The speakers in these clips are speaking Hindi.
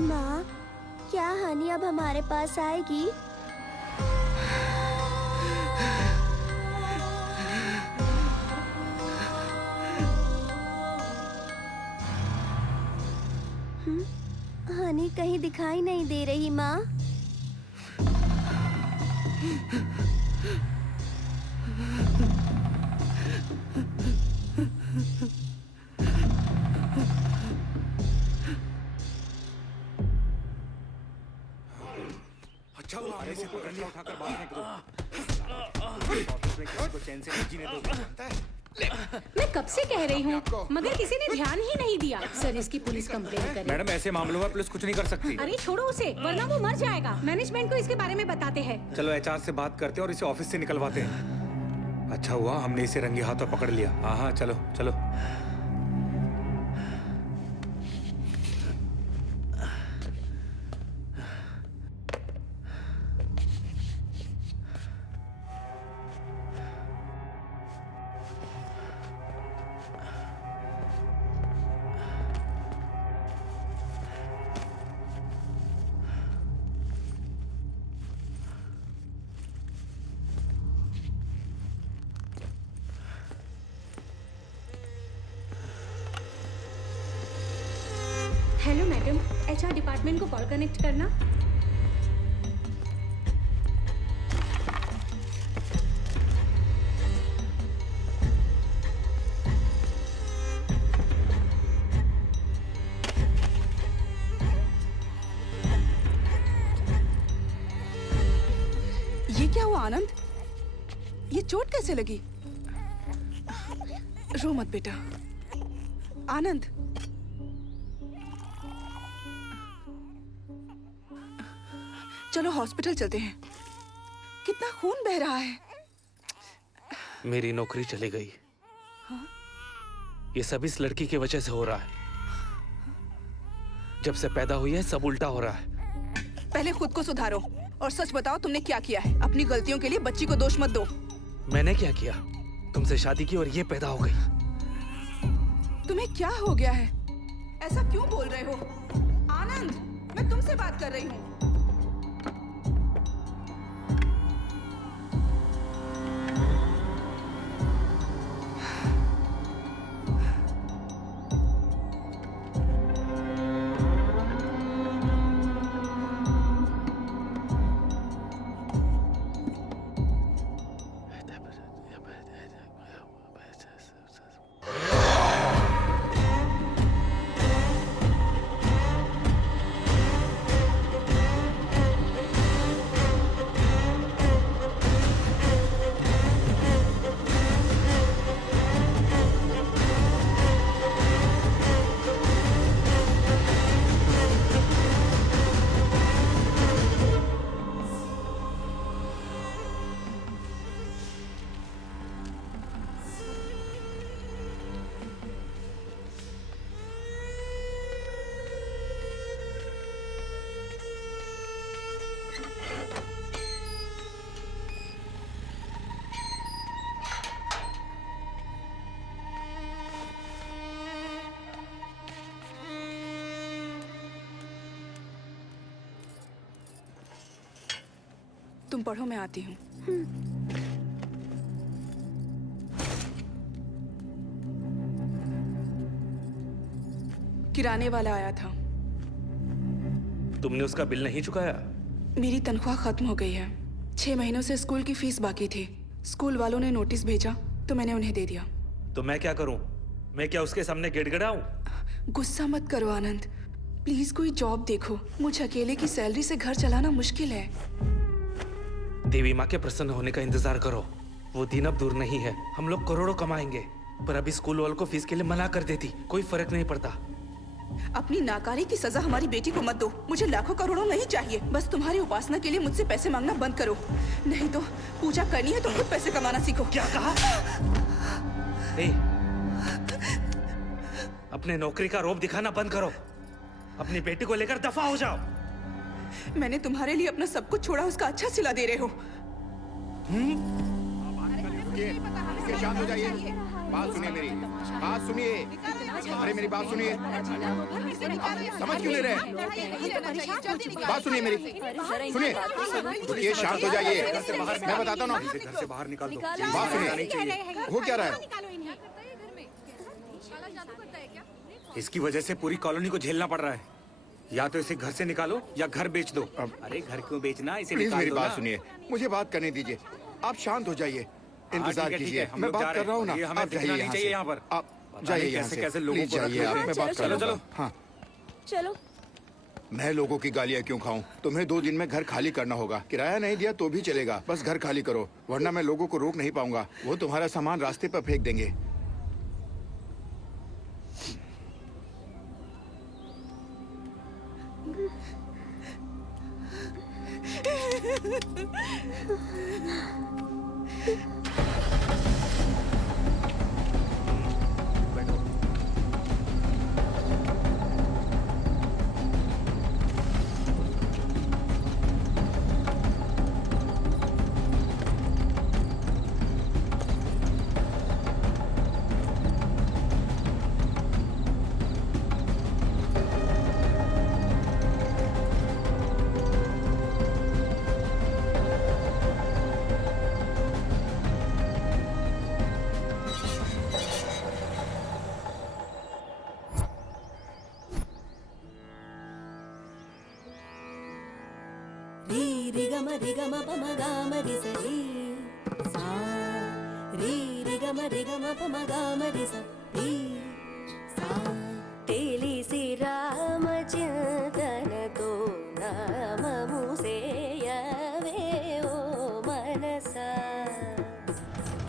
माँ, क्या हनी अब हमारे पास आएगी? हनी कहीं दिखाई नहीं दे रही माँ। अच्छा हुआ हमने इसे पकड़ लिया, उठाकर बाहर फेंक दो। ऑफिस में किसी को चैन से नहीं जीने दो, जानता है? मैं कब से कह रही हूँ, मगर किसी ने ध्यान ही नहीं दिया। सर, इसकी पुलिस कंप्लेन करे। मैडम, ऐसे मामलों में पुलिस कुछ नहीं कर सकती। अरे छोड़ो उसे, वरना वो मर जाएगा। मैनेजमेंट को इसके बारे में बताते हैं। चलो एचआर से बात करते हैं और इसे ऑफिस से निकलवाते हैं। अच्छा हुआ हमने इसे रंगे हाथों पकड़ लिया। हाँ, चलो चलो। हेलो मैडम, एचआर डिपार्टमेंट को कॉल कनेक्ट करना। ये क्या हुआ आनंद? ये चोट कैसे लगी? रो मत बेटा। आनंद, चलो हॉस्पिटल चलते हैं। कितना खून बह रहा है। मेरी नौकरी चली गई। ये सब इस लड़की की वजह से हो रहा है। जब से पैदा हुई है सब उल्टा हो रहा है। पहले खुद को सुधारो और सच बताओ तुमने क्या किया है। अपनी गलतियों के लिए बच्ची को दोष मत दो। मैंने क्या किया? तुमसे शादी की और ये पैदा हो गई। तुम्हें क्या हो गया है? ऐसा क्यों बोल रहे हो? आनंद, मैं तुमसे बात कर रही हूँ। तुम पढ़ो, मैं आती हूँ। किराने वाला आया था। तुमने उसका बिल नहीं चुकाया? मेरी तनख्वाह खत्म हो गई है। 6 महीनों से स्कूल की फीस बाकी थी। स्कूल वालों ने नोटिस भेजा तो मैंने उन्हें दे दिया। तो मैं क्या करूं? मैं क्या उसके सामने गिड़गिड़ाऊं? गुस्सा मत करो आनंद, प्लीज कोई जॉब देखो। मुझे अकेले की सैलरी से घर चलाना मुश्किल है। देवी माँ के प्रसन्न होने का इंतजार करो। वो दिन अब दूर नहीं है। हम लोग करोड़ों कमाएंगे। पर अभी स्कूल वालों को फीस के लिए मना कर देती, कोई फर्क नहीं पड़ता। अपनी नाकारी की सजा हमारी बेटी को मत दो। मुझे लाखों करोड़ों नहीं चाहिए। बस तुम्हारी उपासना के लिए मुझसे पैसे मांगना बंद करो। नहीं तो पूजा करनी है तो खुद पैसे कमाना सीखो। क्या कहा? ए, अपने नौकरी का रौब दिखाना बंद करो। अपनी बेटी को लेकर दफा हो जाओ। मैंने तुम्हारे लिए अपना सब कुछ छोड़ा, उसका अच्छा सिला दे रहे हो। शांत हो जाइए। बात सुनिए मेरी, बात सुनिए। अरे मेरी बात सुनिए, समझ क्यों नहीं रहे? बात सुनिए मेरी, सुनिए, रुकिए, शांत हो जाइए, मैं बताता हूँ ना। घर से बाहर निकाल दो। बात सुनिए, हो क्या रहा है? इसकी वजह से पूरी कॉलोनी को झेलना पड़ रहा है। या तो इसे घर से निकालो या घर बेच दो। अरे घर क्यों बेचना, इसे प्लीज निकाल मेरी दो बात ना। सुनिए, मुझे बात करने दीजिए, आप शांत हो जाइए, इंतजार ठीक है, कीजिए, हम मैं लोग जा बात रहे कर रहा हूँ ना। हैं। ये हमें आप दिखना जाइए नहीं यहाँ चाहिए से, यहाँ पर। आप पता जाइए नहीं यहाँ कैसे से, कैसे लोगों प्लीज को रख जाइए लेते आप, हैं। मैं बात कर चलो, लूँगा। चलो। हाँ, चलो मैं लोगों की गालियाँ क्यों खाऊं? तुम्हें 2 दिन में घर खाली करना होगा। किराया नहीं दिया तो भी चलेगा, बस घर खाली करो, वरना मैं लोगों को रोक नहीं पाऊंगा। वो तुम्हारा सामान रास्ते पर फेंक देंगे। री रि गम रि गम पम गाम रि स री सा री रि गम पम गाम रि स री सा तेली सी राम चिंतन तो नाम मुसे यवे ओ मनसा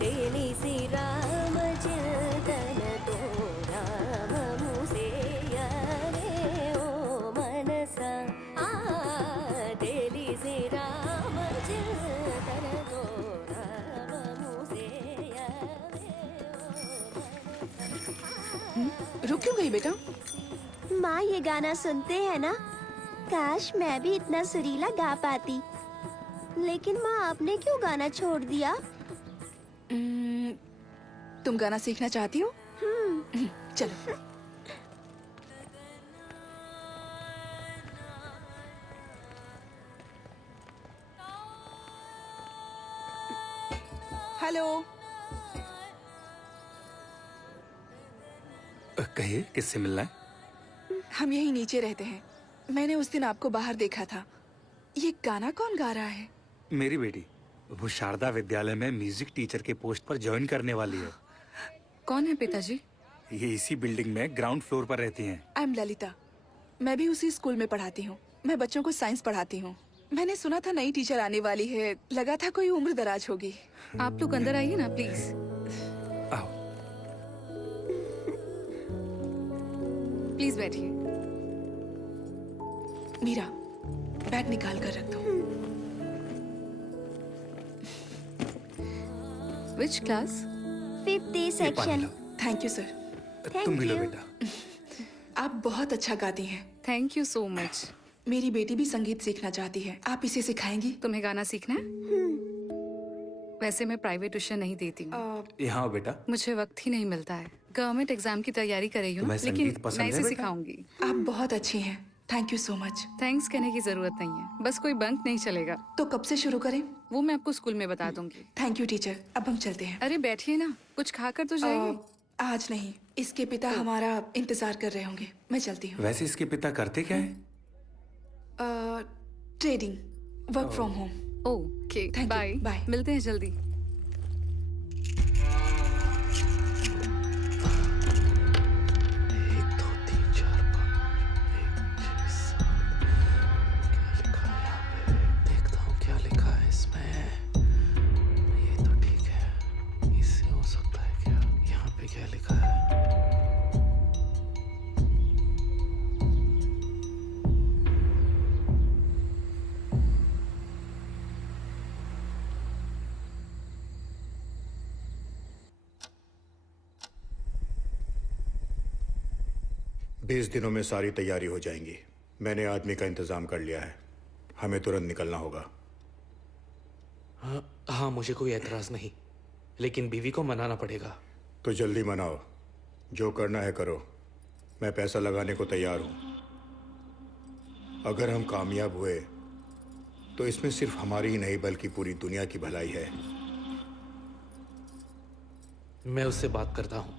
तेली सी राम चिंतन तो नाम मुसे यवे ओ मनसा तेली सी राम चिंतन तो नाम मुसे यवे रुक क्यों गई बेटा? माँ ये गाना सुनते हैं ना, काश मैं भी इतना सुरीला गा पाती। लेकिन माँ आपने क्यों गाना छोड़ दिया? तुम गाना सीखना चाहती हो? चलो। हेलो, कहिए, किससे मिलना है? हम यहीं नीचे रहते हैं। मैंने उस दिन आपको बाहर देखा था। ये गाना कौन गा रहा है? मेरी बेटी, वो शारदा विद्यालय में म्यूजिक टीचर के पोस्ट पर ज्वाइन करने वाली है। कौन है पिताजी? ये इसी बिल्डिंग में ग्राउंड फ्लोर पर रहती हैं। I am Lalita. मैं भी उसी स्कूल में पढ़ाती हूँ। मैं बच्चों को साइंस पढ़ाती हूँ। मैंने सुना था नई टीचर आने वाली है, लगा था कोई उम्र दराज होगी। आप लोग अंदर आइए ना प्लीज। आओ। प्लीज बैठिए। मीरा, बैग निकाल कर रख दो। Which class? 5th ये पानी section. Low. Thank you sir. तुम भी लो you. बेटा। आप बहुत अच्छा गाती हैं। Thank you so much. मेरी बेटी भी संगीत सीखना चाहती है, आप इसे सिखाएंगी? तुम्हें गाना सीखना है? वैसे मैं प्राइवेट ट्यूशन नहीं देती हूँ। यहाँ आओ बेटा। मुझे वक्त ही नहीं मिलता है। गवर्नमेंट एग्जाम की तैयारी कर रही हूँ, तुम्हें लेकिन संगीत पसंद मैं है इसे बेटा? सिखाऊंगी। आप बहुत अच्छी हैं। Thank you so much. Thanks कहने की जरूरत नहीं है, बस कोई बंक नहीं चलेगा। तो कब से शुरू करें? वो मैं आपको स्कूल में बता दूंगी। Thank you teacher. अब हम चलते हैं। अरे बैठिए ना, कुछ खाकर तो जाइए। आज नहीं, इसके पिता हमारा इंतजार कर रहे होंगे। मैं चलती हूँ। वैसे इसके पिता करते क्या है? Trading, work from home. Okay, Thank you. Bye. Bye. मिलते हैं जल्दी। बीस दिनों में सारी तैयारी हो जाएंगी। मैंने आदमी का इंतजाम कर लिया है, हमें तुरंत निकलना होगा। हाँ, मुझे कोई एतराज नहीं, लेकिन बीवी को मनाना पड़ेगा। तो जल्दी मनाओ, जो करना है करो, मैं पैसा लगाने को तैयार हूं। अगर हम कामयाब हुए तो इसमें सिर्फ हमारी ही नहीं बल्कि पूरी दुनिया की भलाई है। मैं उससे बात करता हूँ,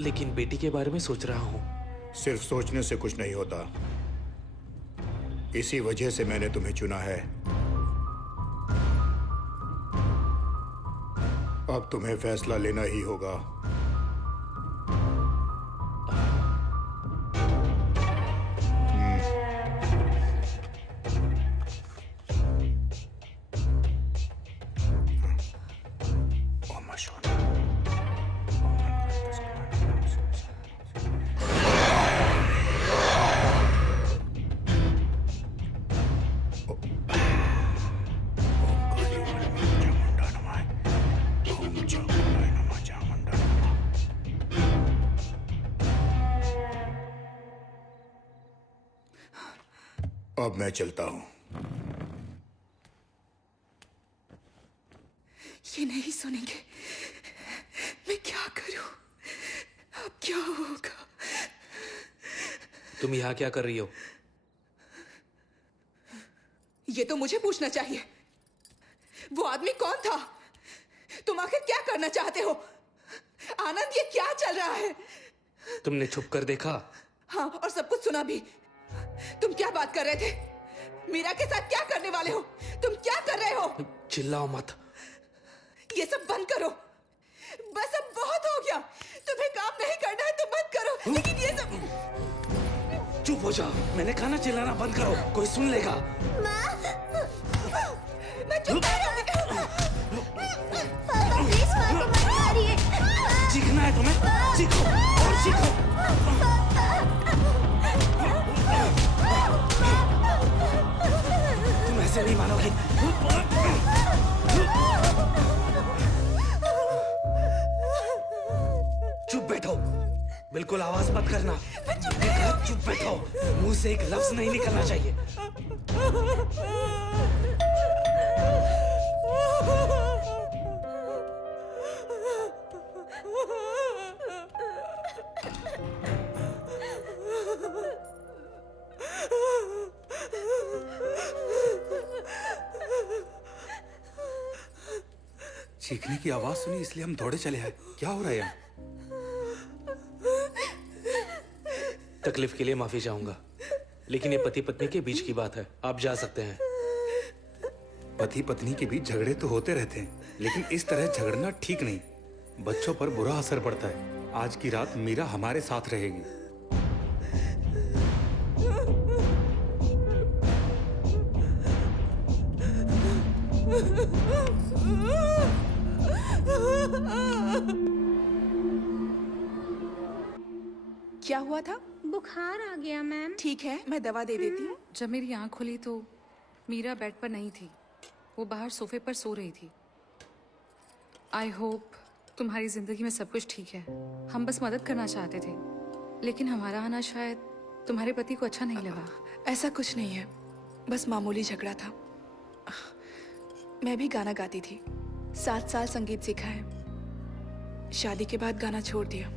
लेकिन बेटी के बारे में सोच रहा हूँ। सिर्फ सोचने से कुछ नहीं होता, इसी वजह से मैंने तुम्हें चुना है। अब तुम्हें फैसला लेना ही होगा। अब मैं चलता हूं। ये नहीं सुनेंगे। मैं क्या करूं? अब क्या होगा? तुम यहाँ क्या कर रही हो? ये तो मुझे पूछना चाहिए। वो आदमी कौन था? तुम आखिर क्या करना चाहते हो? आनंद, ये क्या चल रहा है? तुमने छुप कर देखा? हाँ, और सब कुछ सुना भी। तुम क्या बात कर रहे थे? मीरा के साथ क्या करने वाले हो? तुम क्या कर रहे हो? चिल्लाओ मत। ये सब बंद करो। बस अब बहुत हो गया। तुम्हें काम नहीं करना है तो मत करो, लेकिन ये सब। चुप हो जाओ। मैंने कहा ना चिल्लाना बंद करो, कोई सुन लेगा। मैं चुप कर। पापा प्लीज माँ को मत मारिए। सीखना है तुम्हें? सीखो और सीखो। तुम ऐसे नहीं मानोगे। चुप बैठो, बिल्कुल आवाज मत करना। चुप बैठो, मुंह से एक लफ्ज नहीं निकलना चाहिए। चीखने की आवाज सुनी इसलिए हम दौड़े चले आए। क्या हो रहा है यहाँ? तकलीफ के लिए माफी चाहूंगा, लेकिन ये पति पत्नी के बीच की बात है। आप जा सकते हैं। पति पत्नी के बीच झगड़े तो होते रहते हैं, लेकिन इस तरह झगड़ना ठीक नहीं। बच्चों पर बुरा असर पड़ता है। आज की रात मीरा हमारे साथ रहेगी। क्या हुआ था? बुखार आ गया मैम। ठीक है, मैं दवा दे देती हूँ। जब मेरी आंख खुली तो मीरा बेड पर नहीं थी, वो बाहर सोफे पर सो रही थी। आई होप तुम्हारी जिंदगी में सब कुछ ठीक है। हम बस मदद करना चाहते थे, लेकिन हमारा आना शायद तुम्हारे पति को अच्छा नहीं लगा। ऐसा कुछ नहीं है, बस मामूली झगड़ा था। मैं भी गाना गाती थी, 7 साल संगीत सीखा है। शादी के बाद गाना छोड़ दिया,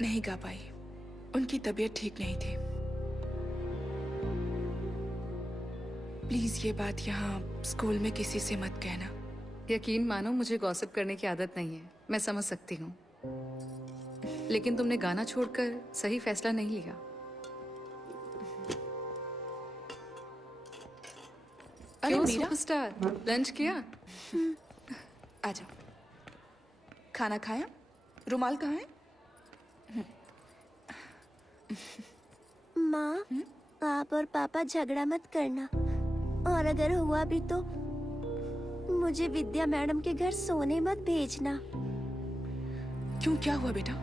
नहीं गा पाई। उनकी तबीयत ठीक नहीं थी। प्लीज ये बात यहाँ स्कूल में किसी से मत कहना। यकीन मानो, मुझे गॉसिप करने की आदत नहीं है। मैं समझ सकती हूँ, लेकिन तुमने गाना छोड़कर सही फैसला नहीं लिया। अरे क्यों मीरा, सुपरस्टार, लंच किया? आ जाओ। खाना खाया? रुमाल कहाँ है? माँ, आप और पापा झगड़ा मत करना, और अगर हुआ भी तो मुझे विद्या मैडम के घर सोने मत भेजना। क्यों, क्या हुआ बेटा?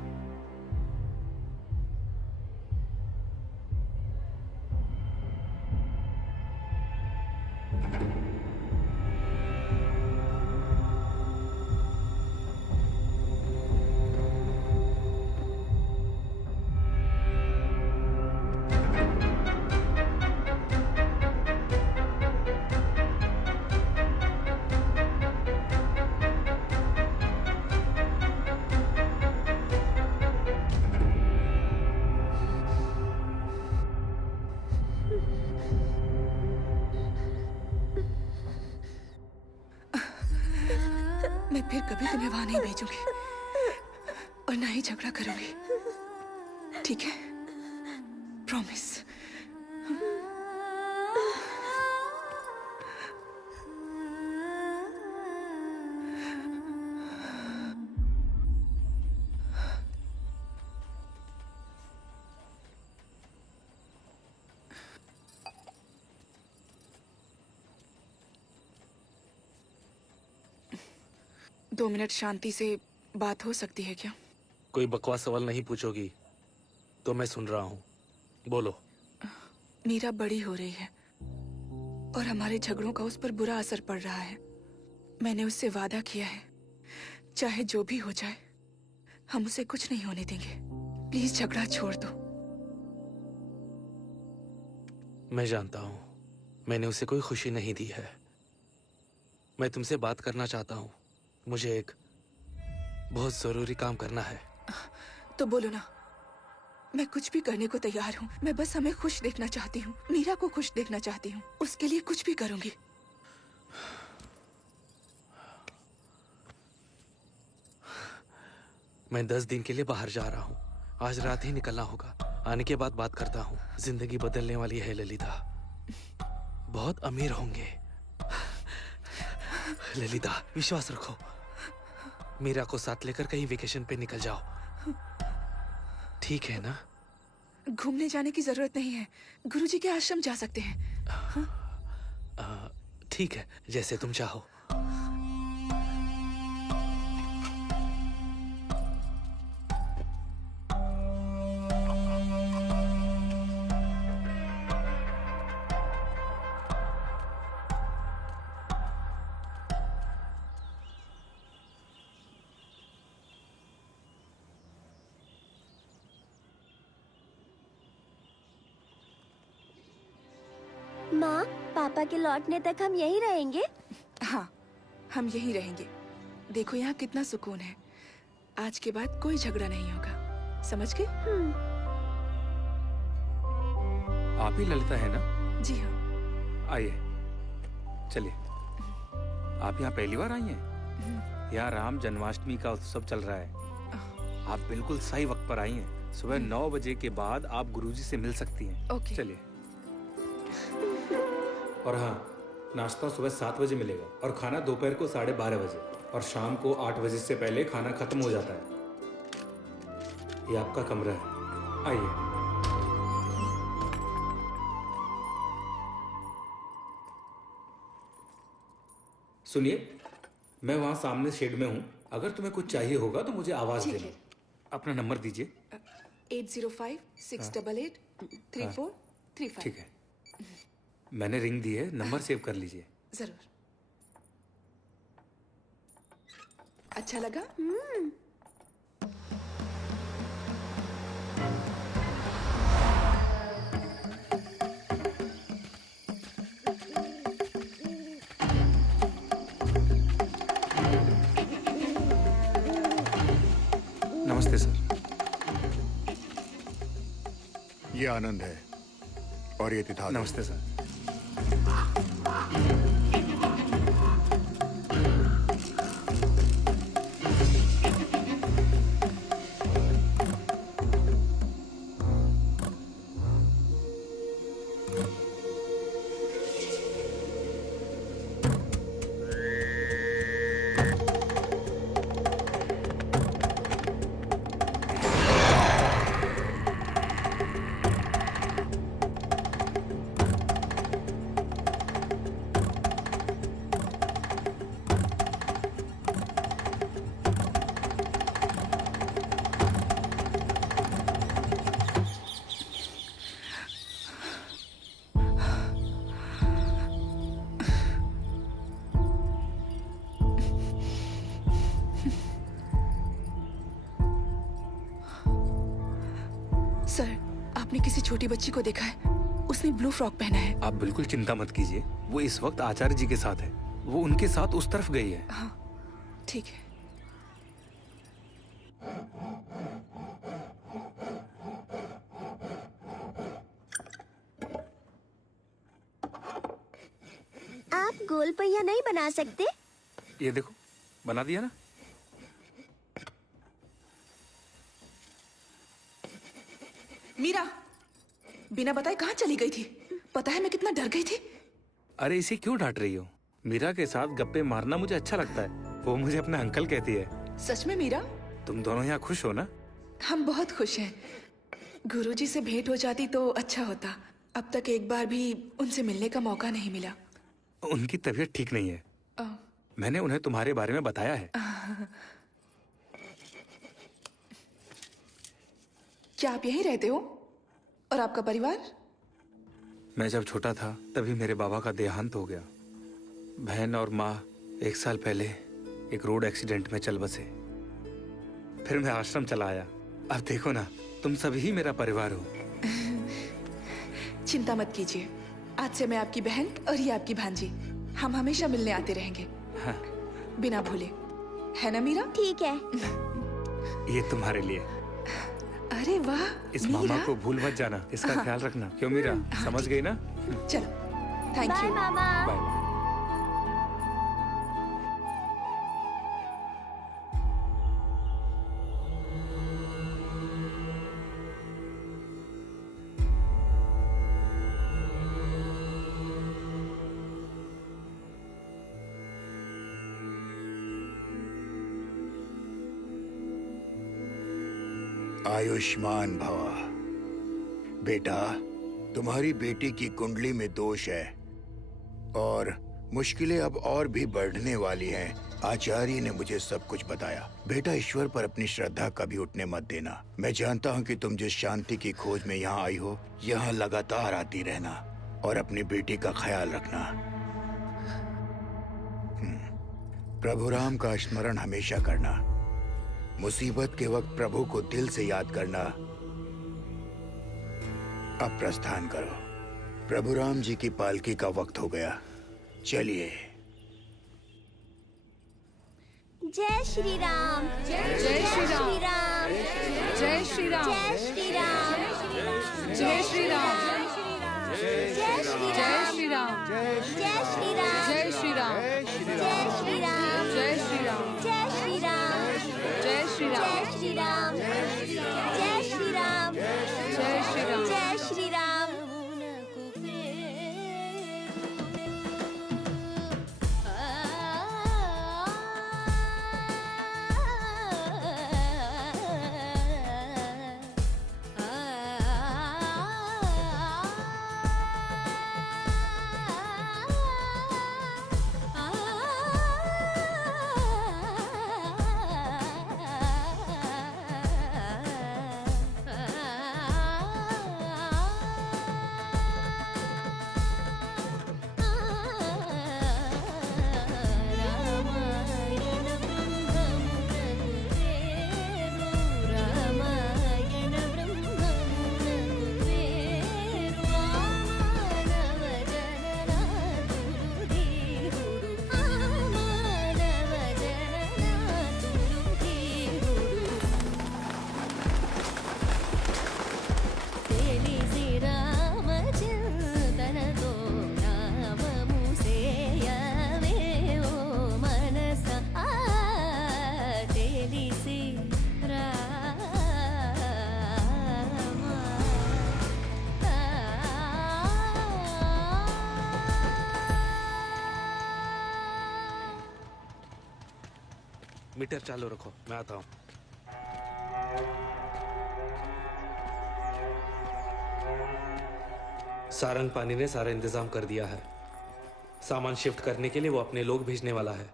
मैं फिर कभी तुम्हें वहां नहीं भेजूंगी और ना ही झगड़ा करूंगी, ठीक है? प्रॉमिस। 2 मिनट शांति से बात हो सकती है क्या? कोई बकवास सवाल नहीं पूछोगी तो मैं सुन रहा हूँ, बोलो। मीरा बड़ी हो रही है और हमारे झगड़ों का उस पर बुरा असर पड़ रहा है। मैंने उससे वादा किया है, चाहे जो भी हो जाए हम उसे कुछ नहीं होने देंगे। प्लीज झगड़ा छोड़ दो। मैं जानता हूँ मैंने उसे कोई खुशी नहीं दी है। मैं तुमसे बात करना चाहता हूँ। मुझे एक बहुत जरूरी काम करना है। तो बोलो ना, मैं कुछ भी करने को तैयार हूँ। मैं बस हमें खुश देखना चाहती हूँ, मीरा को खुश देखना चाहती हूँ। उसके लिए कुछ भी करूंगी। मैं 10 दिन के लिए बाहर जा रहा हूँ। आज रात ही निकलना होगा। आने के बाद बात करता हूँ। जिंदगी बदलने वाली है ललिता। बहुत अमीर होंगे। ललिता विश्वास रखो। मीरा को साथ लेकर कहीं वेकेशन पे निकल जाओ, ठीक है ना? घूमने जाने की जरूरत नहीं है, गुरुजी के आश्रम जा सकते हैं। ठीक है, जैसे तुम चाहो। माँ, पापा के लौटने तक हम यहीं रहेंगे? हाँ, हम यहीं रहेंगे। देखो यहाँ कितना सुकून है। आज के बाद कोई झगड़ा नहीं होगा, समझ गए? आप ही ललिता है ना? जी हाँ। आइए, चलिए। आप यहाँ पहली बार आई हैं? यहाँ राम जन्माष्टमी का उत्सव चल रहा है। आप बिल्कुल सही वक्त पर आई हैं। सुबह 9 बजे के बाद आप गुरुजी से मिल सकती हैं। ओके। चलिए। और हाँ, नाश्ता सुबह 7 बजे मिलेगा और खाना दोपहर को 12:30 बजे और शाम को 8 बजे से पहले खाना खत्म हो जाता है। ये आपका कमरा है, आइए। सुनिए, मैं वहाँ सामने शेड में हूँ। अगर तुम्हें कुछ चाहिए होगा तो मुझे आवाज ठीक देना। है। अपना नंबर दीजिए। 8056883435। ठीक है, मैंने रिंग दी है, नंबर सेव कर लीजिए। जरूर। अच्छा लगा? नमस्ते सर। ये आनंद है और ये तिथाल। नमस्ते सर। सर, आपने किसी छोटी बच्ची को देखा है? उसने ब्लू फ्रॉक पहना है। आप बिल्कुल चिंता मत कीजिए, वो इस वक्त आचार्य जी के साथ है। वो उनके साथ उस तरफ गई है। हाँ, ठीक है। आप गोल पहिया नहीं बना सकते? ये देखो, बना दिया ना? मीरा बिना बताए कहाँ चली गई थी? पता है मैं कितना डर गई थी। अरे इसे क्यों डांट रही हो? मीरा के साथ गप्पे मारना मुझे अच्छा लगता है। वो मुझे अपना अंकल कहती है। सच में मीरा? तुम दोनों यहाँ खुश हो ना? हम बहुत खुश हैं। गुरुजी से भेंट हो जाती तो अच्छा होता। अब तक एक बार भी उनसे मिलने का मौका नहीं मिला। उनकी तबीयत ठीक नहीं है। अ, मैंने उन्हें तुम्हारे बारे में बताया है। क्या आप यहीं रहते हो? और आपका परिवार? मैं जब छोटा था तभी मेरे बाबा का देहांत हो गया। बहन और माँ 1 साल पहले एक रोड एक्सीडेंट में चल बसे। फिर मैं आश्रम चला आया। अब देखो ना, तुम सभी ही मेरा परिवार हो। चिंता मत कीजिए। आज से मैं आपकी बहन और ये आपकी भांजी। हम हमेशा मिलने आते रहेंगे। हाँ। बिना भूले, है ना मीरा? ठीक है। ये तुम्हारे लिए। अरे वाह इस मीरा। मामा को भूल मत जाना। इसका ख्याल रखना। क्यों मीरा, समझ गई ना? चलो, थैंक बाय यू। मामा। बाय। आयुष्मान भवा। बेटा, तुम्हारी बेटी की कुंडली में दोष है और मुश्किलें अब और भी बढ़ने वाली हैं। आचार्य ने मुझे सब कुछ बताया। बेटा, ईश्वर पर अपनी श्रद्धा कभी उठने मत देना। मैं जानता हूँ कि तुम जिस शांति की खोज में यहाँ आई हो, यहाँ लगातार आती रहना और अपनी बेटी का ख्याल रखना। प्रभु राम का स्मरण हमेशा करना। मुसीबत के वक्त प्रभु को दिल से याद करना। अब प्रस्थान करो। प्रभु राम जी की पालकी का वक्त हो गया। चलिए। जय श्री राम। जय श्री राम। श्री राम। जय श्री राम। जय श्री राम। जय श्री राम। जय श्री जय राम। श्री राम। जय श्री राम। जय श्री राम। जय श्री राम। जय श्री राम। जय श्री राम। जय श्री राम। जय श्री राम। जय श्री राम। जय श्री राम। जय श्री राम। मीटर चालू रखो, मैं आता हूँ। सारंग पानी ने सारा इंतजाम कर दिया है। सामान शिफ्ट करने के लिए वो अपने लोग भेजने वाला है।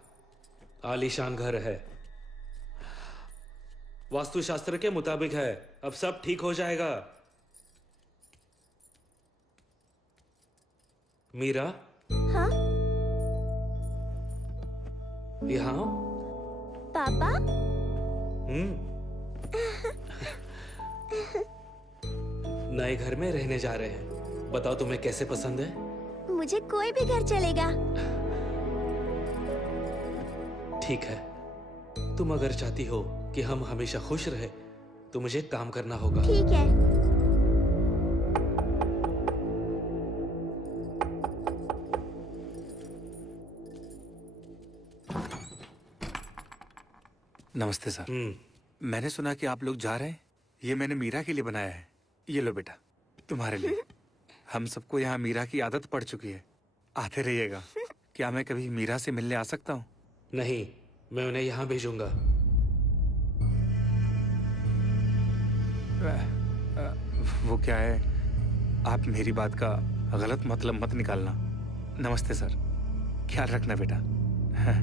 आलीशान घर है, वास्तुशास्त्र के मुताबिक है। अब सब ठीक हो जाएगा। मीरा, हाँ यहाँ आओ। पापा। नए घर में रहने जा रहे हैं। बताओ तुम्हें कैसे पसंद है? मुझे कोई भी घर चलेगा। ठीक है, तुम अगर चाहती हो कि हम हमेशा खुश रहे तो मुझे काम करना होगा। ठीक है। नमस्ते सर। मैंने सुना कि आप लोग जा रहे हैं। ये मैंने मीरा के लिए बनाया है। ये लो बेटा, तुम्हारे लिए। हम सबको यहाँ मीरा की आदत पड़ चुकी है। आते रहिएगा। क्या मैं कभी मीरा से मिलने आ सकता हूँ? नहीं, मैं उन्हें यहाँ भेजूंगा। वो क्या है, आप मेरी बात का गलत मतलब मत निकालना। नमस्ते सर, ख्याल रखना बेटा। हाँ।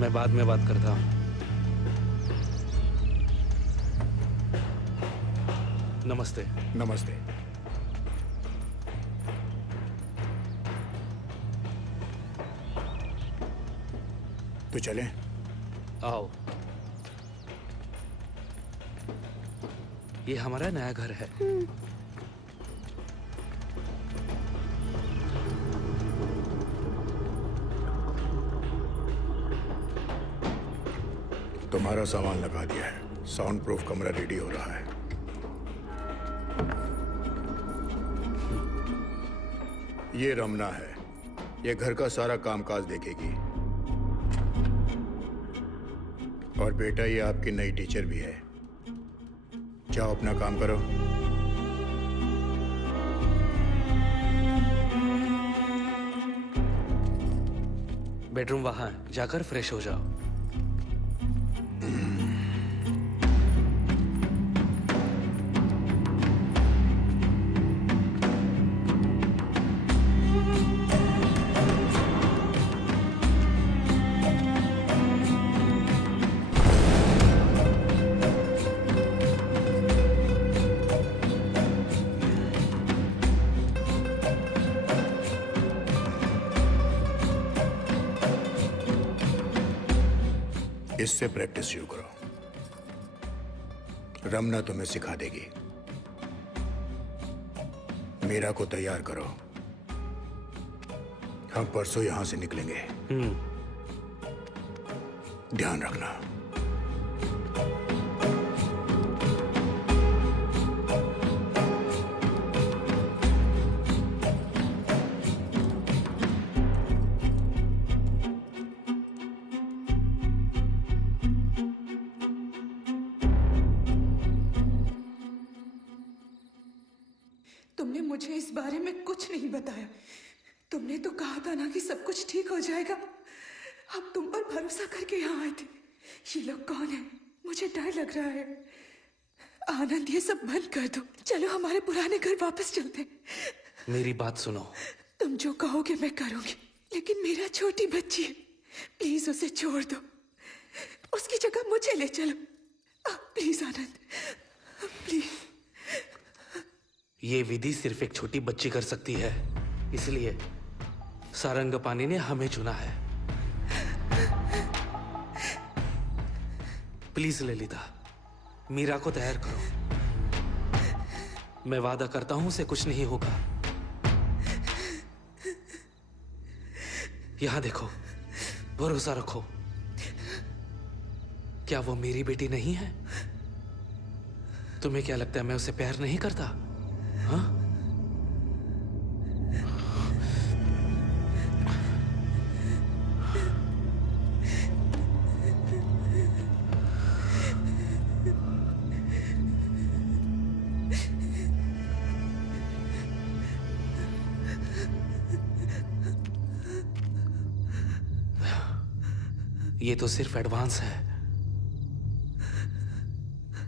मैं बाद में बात करता हूँ। नमस्ते। नमस्ते। तो चलें? आओ। ये हमारा नया घर है। तुम्हारा सामान लगा दिया है। साउंड प्रूफ कमरा रेडी हो रहा है। ये रमना है। ये घर का सारा कामकाज देखेगी। और बेटा, ये आपकी नई टीचर भी है। जाओ अपना काम करो। बेडरूम वहां है, जाकर फ्रेश हो जाओ। इससे प्रैक्टिस शुरू करो। रमना तुम्हें सिखा देगी। मीरा को तैयार करो। हम परसों यहां से निकलेंगे। ध्यान रखना। तुमने मुझे इस बारे में कुछ नहीं बताया। तुमने तो कहा था ना कि सब कुछ ठीक हो जाएगा। अब तुम पर भरोसा करके यहाँ आए थे। ये लोग कौन है? मुझे डर लग रहा है। आनंद, ये सब बंद कर दो। चलो हमारे पुराने घर वापस चलते। मेरी बात सुनो। तुम जो कहोगे मैं करूंगी, लेकिन मेरा छोटी बच्ची है। प्लीज उसे छोड़ दो। उसकी जगह मुझे ले चलो। Please Anand, please. ये विधि सिर्फ एक छोटी बच्ची कर सकती है, इसलिए सारंगपानी ने हमें चुना है। प्लीज ललिता, मीरा को तैयार करो। मैं वादा करता हूं उसे कुछ नहीं होगा। यहां देखो, भरोसा रखो। क्या वो मेरी बेटी नहीं है? तुम्हें क्या लगता है मैं उसे प्यार नहीं करता? हाँ? ये तो सिर्फ एडवांस है।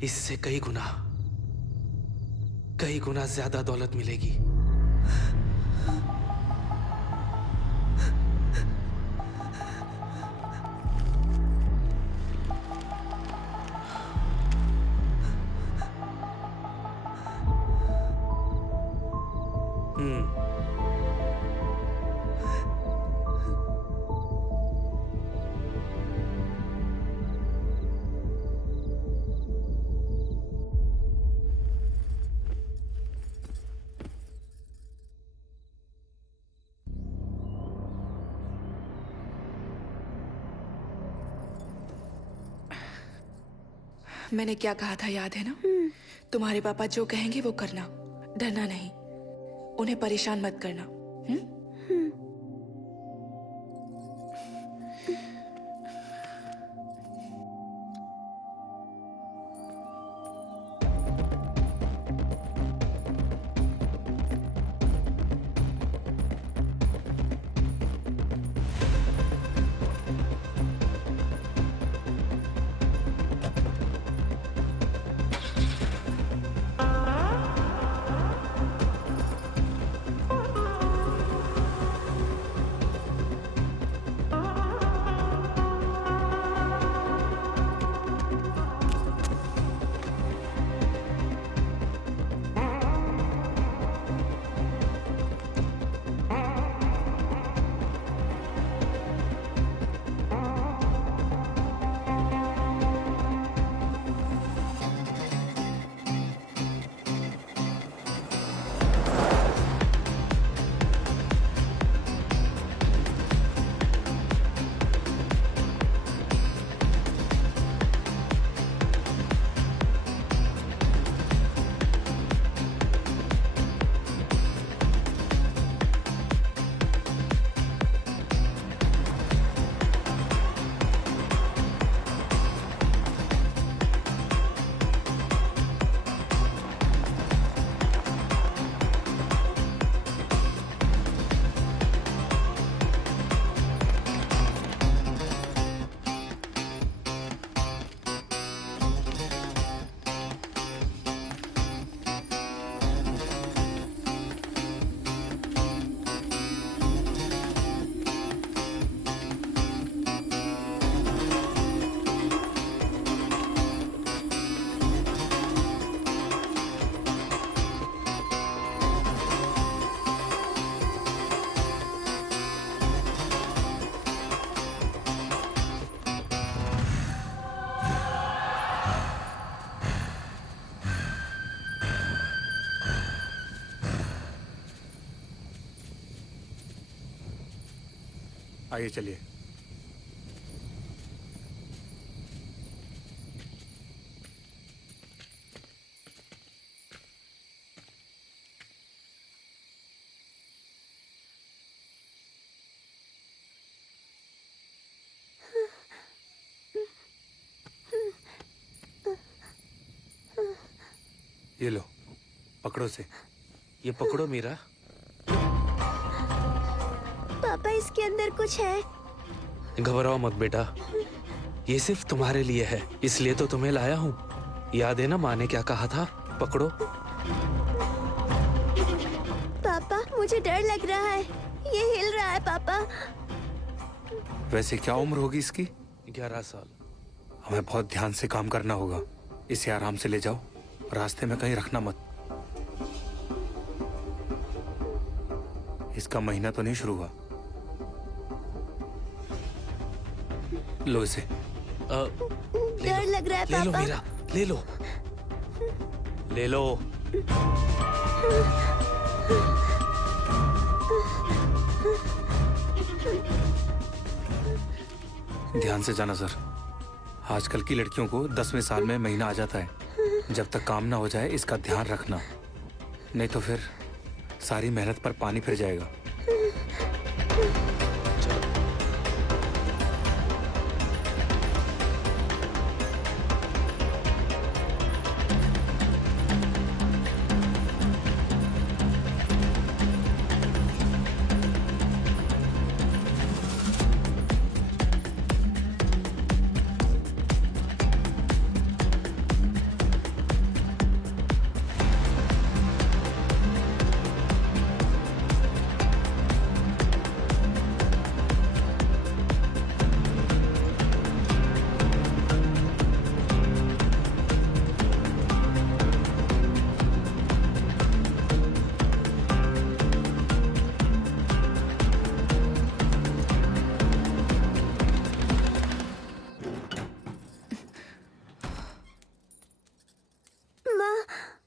इससे कई गुना ज्यादा दौलत मिलेगी। मैंने क्या कहा था याद है ना? तुम्हारे पापा जो कहेंगे वो करना, डरना नहीं, उन्हें परेशान मत करना। आइए चलिए। ये लो, पकड़ो से। ये पकड़ो मीरा। पापा इसके अंदर कुछ है। घबराओ मत बेटा, ये सिर्फ तुम्हारे लिए है, इसलिए तो तुम्हें लाया हूँ। याद है ना माँ ने क्या कहा था? पकड़ो। पापा मुझे डर लग रहा है, ये हिल रहा है पापा। वैसे क्या उम्र होगी इसकी? 11 साल। हमें बहुत ध्यान से काम करना होगा। इसे आराम से ले जाओ, रास्ते में कहीं रखना मत। इसका महीना तो नहीं शुरू हुआ। लो इसे। डर लग रहा है ले लो पापा। मीरा, ले लो, ले लो। ध्यान से जाना सर। आजकल की लड़कियों को 10वें साल में महीना आ जाता है। जब तक काम ना हो जाए इसका ध्यान रखना, नहीं तो फिर सारी मेहनत पर पानी फिर जाएगा।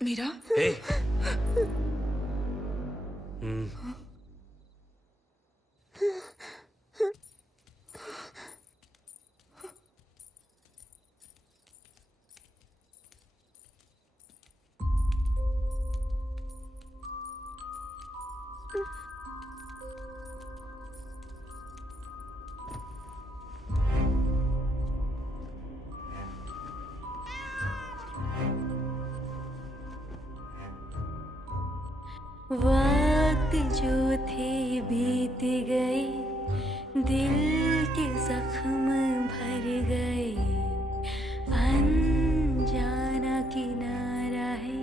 मीरा, हे वक्त जो थे बीत गए, दिल के जख्म भर गए। अनजाना किनारा है,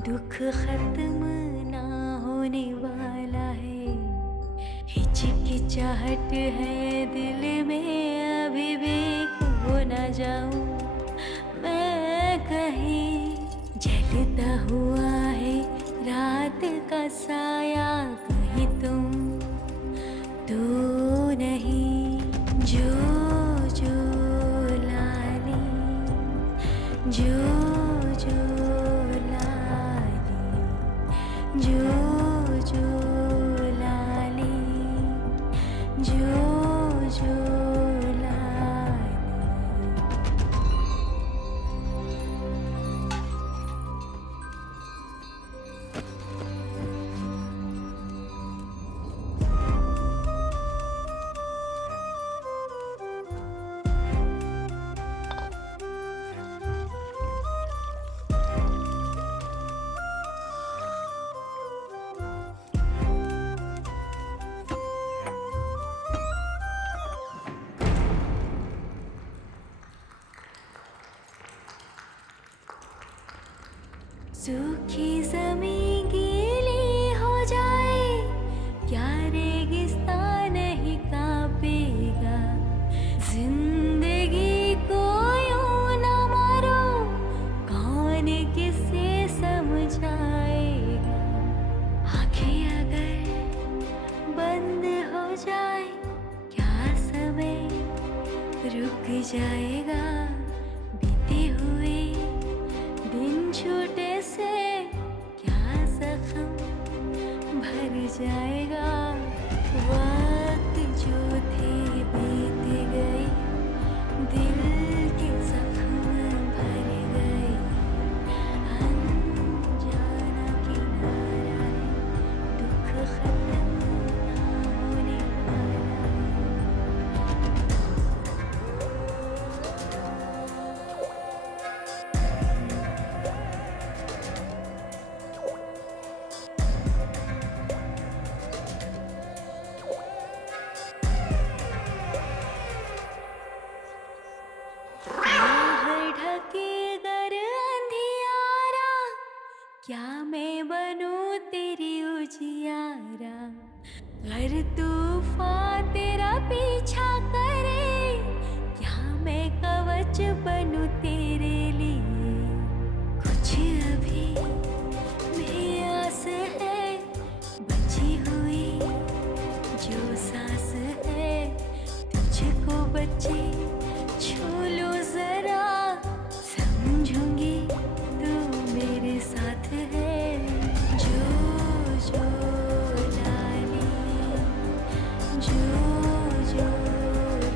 दुख खत्म ना होने वाला है। हिचकिचाहट है दिल में, अभी भी खो ना जाऊं मैं कहीं। जलता हुआ है रात का साया, कहीं तुम तो नहीं। जो जो लाली, जो जो लाली, जो जो लाली, जो जो लाली। सूखी ज़मीं गीली हो जाए, क्या रेगिस्तान नहीं कांपेगा। जिंदगी को यूं न मारो, कौन किसे समझाएगा। आँखें अगर बंद हो जाए, क्या समय रुक जाएगा। बीते हुए दिन छूटे से क्या जख्म भर जाएगा। वक्त जो थे बीत गए, दिल के जख्म भर गए। अनजाना किनारा है, दुख खत्म ना होने वाला है। क्या मैं बनूं तेरी उजियारा। अगर तूफान तेरा पीछा करे, क्या मैं कवच बनूं तेरे लिए। कुछ अभी भी आस है बची हुई, जो सांस है तुझको बचे। छू लो जरा, समझूंगी तू मेरे साथ है। जो जो लाली, जो जो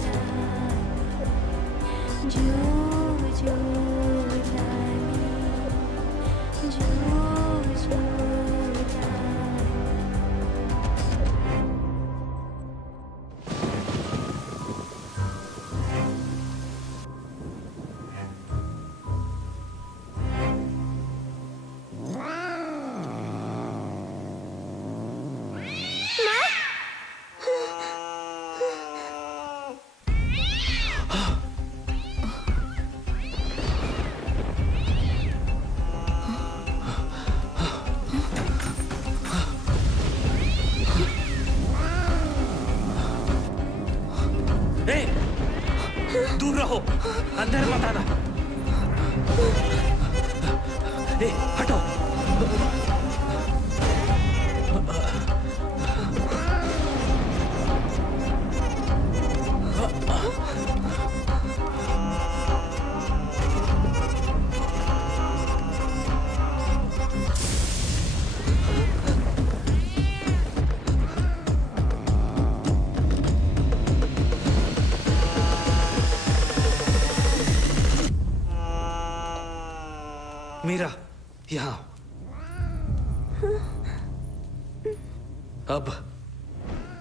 लाली, जो जो लाली, जो जो लाली। दूर रहो, अंदर मत आना। हटो। मीरा, यहाँ। अब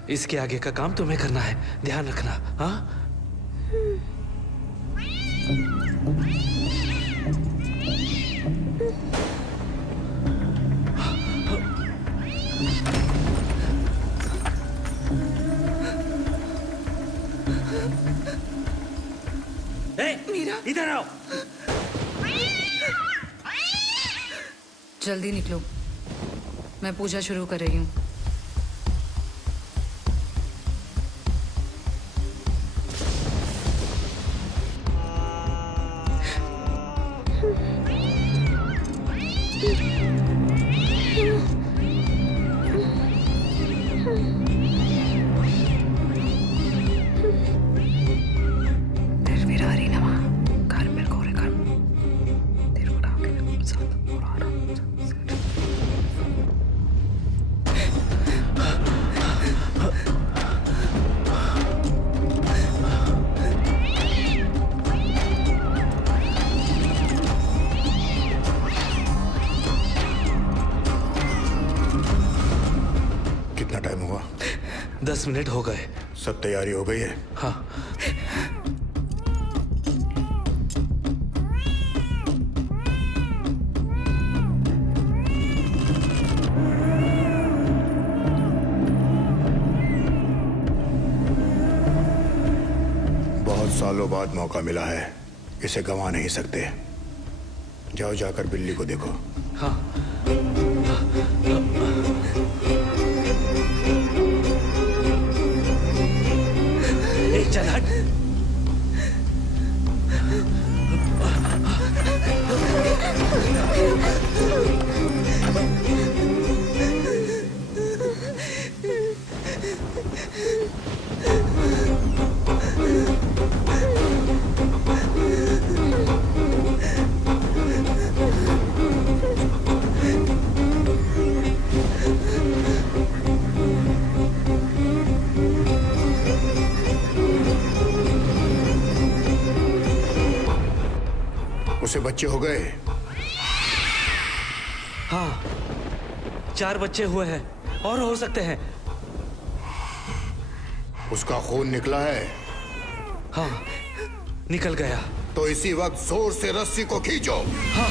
इसके आगे का काम तुम्हें करना है, ध्यान रखना। हाँ? मीरा, इधर आओ। जल्दी निकलो, मैं पूजा शुरू कर रही हूँ। कितना टाइम हुआ? 10 मिनट हो गए। सब तैयारी हो गई है? हाँ। बहुत सालों बाद मौका मिला है, इसे गंवा नहीं सकते। जाओ, जाकर बिल्ली को देखो। हाँ। चल हट। उसे बच्चे हो गए? हाँ, 4 बच्चे हुए हैं और हो सकते हैं। उसका खून निकला है? हाँ, निकल गया। तो इसी वक्त जोर से रस्सी को खींचो। हाँ।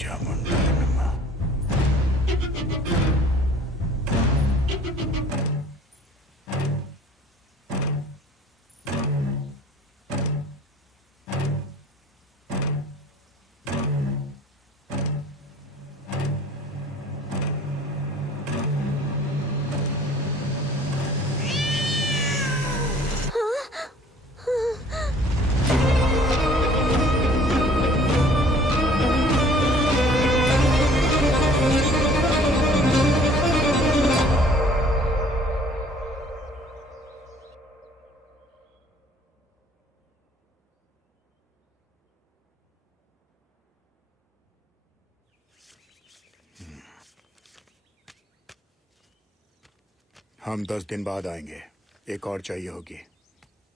चामुंडा नमः। हम 10 दिन बाद आएंगे। एक और चाहिए होगी।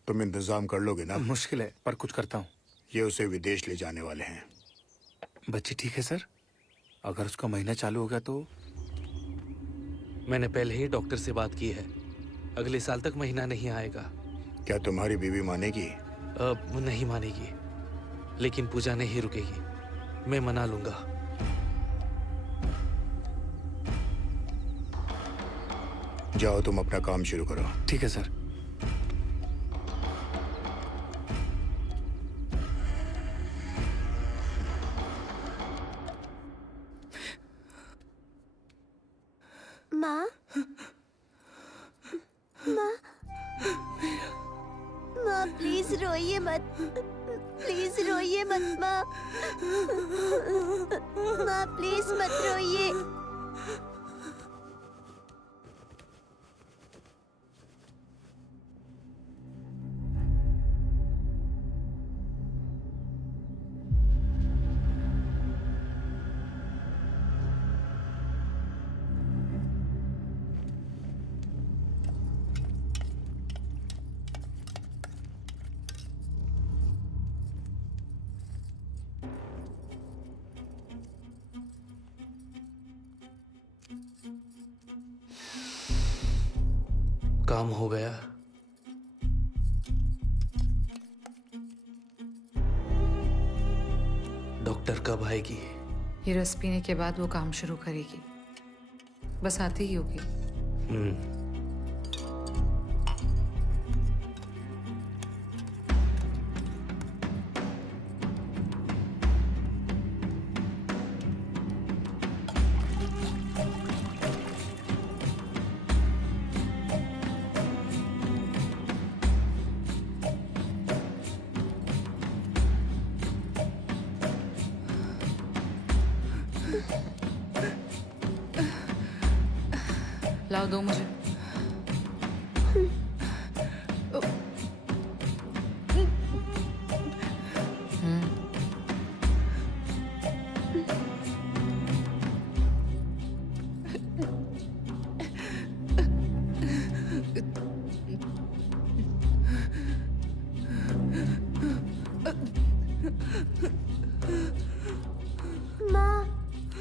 तुम इंतजाम कर लोगे ना? मुश्किल है पर कुछ करता हूँ। ये उसे विदेश ले जाने वाले हैं। बच्ची ठीक है सर? अगर उसका महीना चालू हो गया तो? मैंने पहले ही डॉक्टर से बात की है, अगले साल तक महीना नहीं आएगा। क्या तुम्हारी बीवी मानेगी? अब नहीं मानेगी, लेकिन पूजा नहीं रुकेगी। मैं मना लूंगा। जाओ तुम अपना काम शुरू करो। ठीक है सर। माँ, माँ, माँ प्लीज रोइए मत, प्लीज रोइए मत माँ, माँ प्लीज मत रोइए। काम हो गया। डॉक्टर कब आएगी? ये रस पीने के बाद वो काम शुरू करेगी। बस आती ही होगी। लाओ दो मुझे। माँ,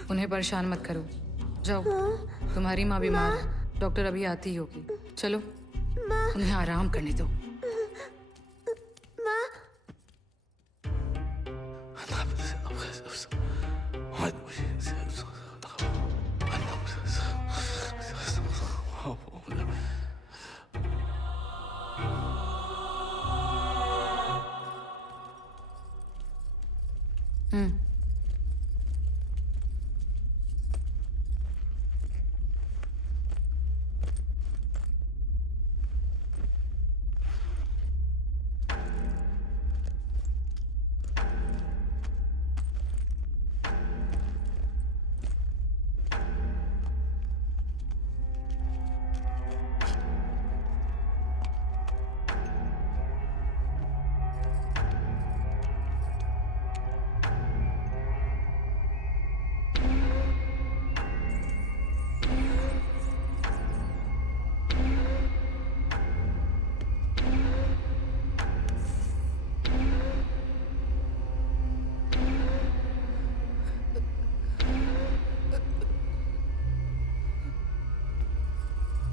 उन्हें परेशान मत करो, जाओ। तुम्हारी माँ बीमार है, डॉक्टर अभी आती ही होगी। चलो उन्हें आराम करने दो। माँ,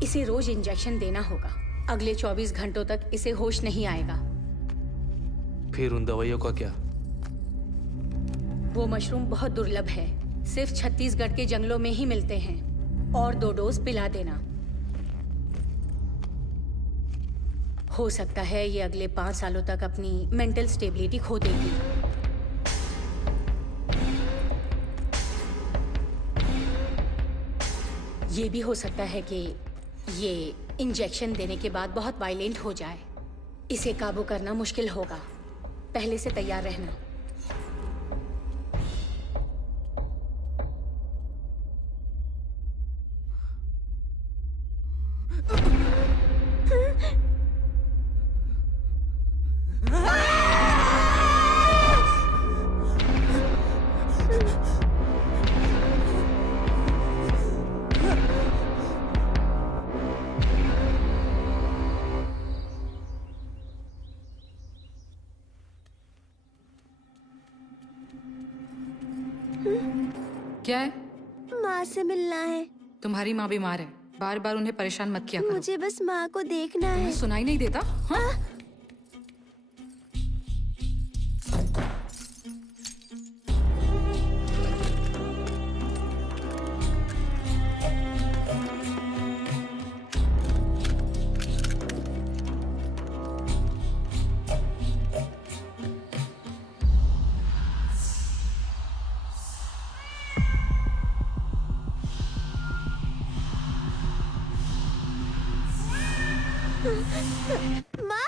इसे रोज इंजेक्शन देना होगा। अगले 24 घंटों तक इसे होश नहीं आएगा। फिर उन दवाइयों का क्या? वो मशरूम बहुत दुर्लभ है, सिर्फ छत्तीसगढ़ के जंगलों में ही मिलते हैं। और 2 डोज पिला देना। हो सकता है ये अगले 5 सालों तक अपनी मेंटल स्टेबिलिटी खो देगी। ये भी हो सकता है कि ये इंजेक्शन देने के बाद बहुत वायलेंट हो जाए। इसे काबू करना मुश्किल होगा। पहले से तैयार रहना। क्या है? माँ से मिलना है। तुम्हारी माँ बीमार है, बार बार उन्हें परेशान मत किया करो। मुझे बस माँ को देखना है। तुम्हें सुनाई नहीं देता? हाँ? माँ,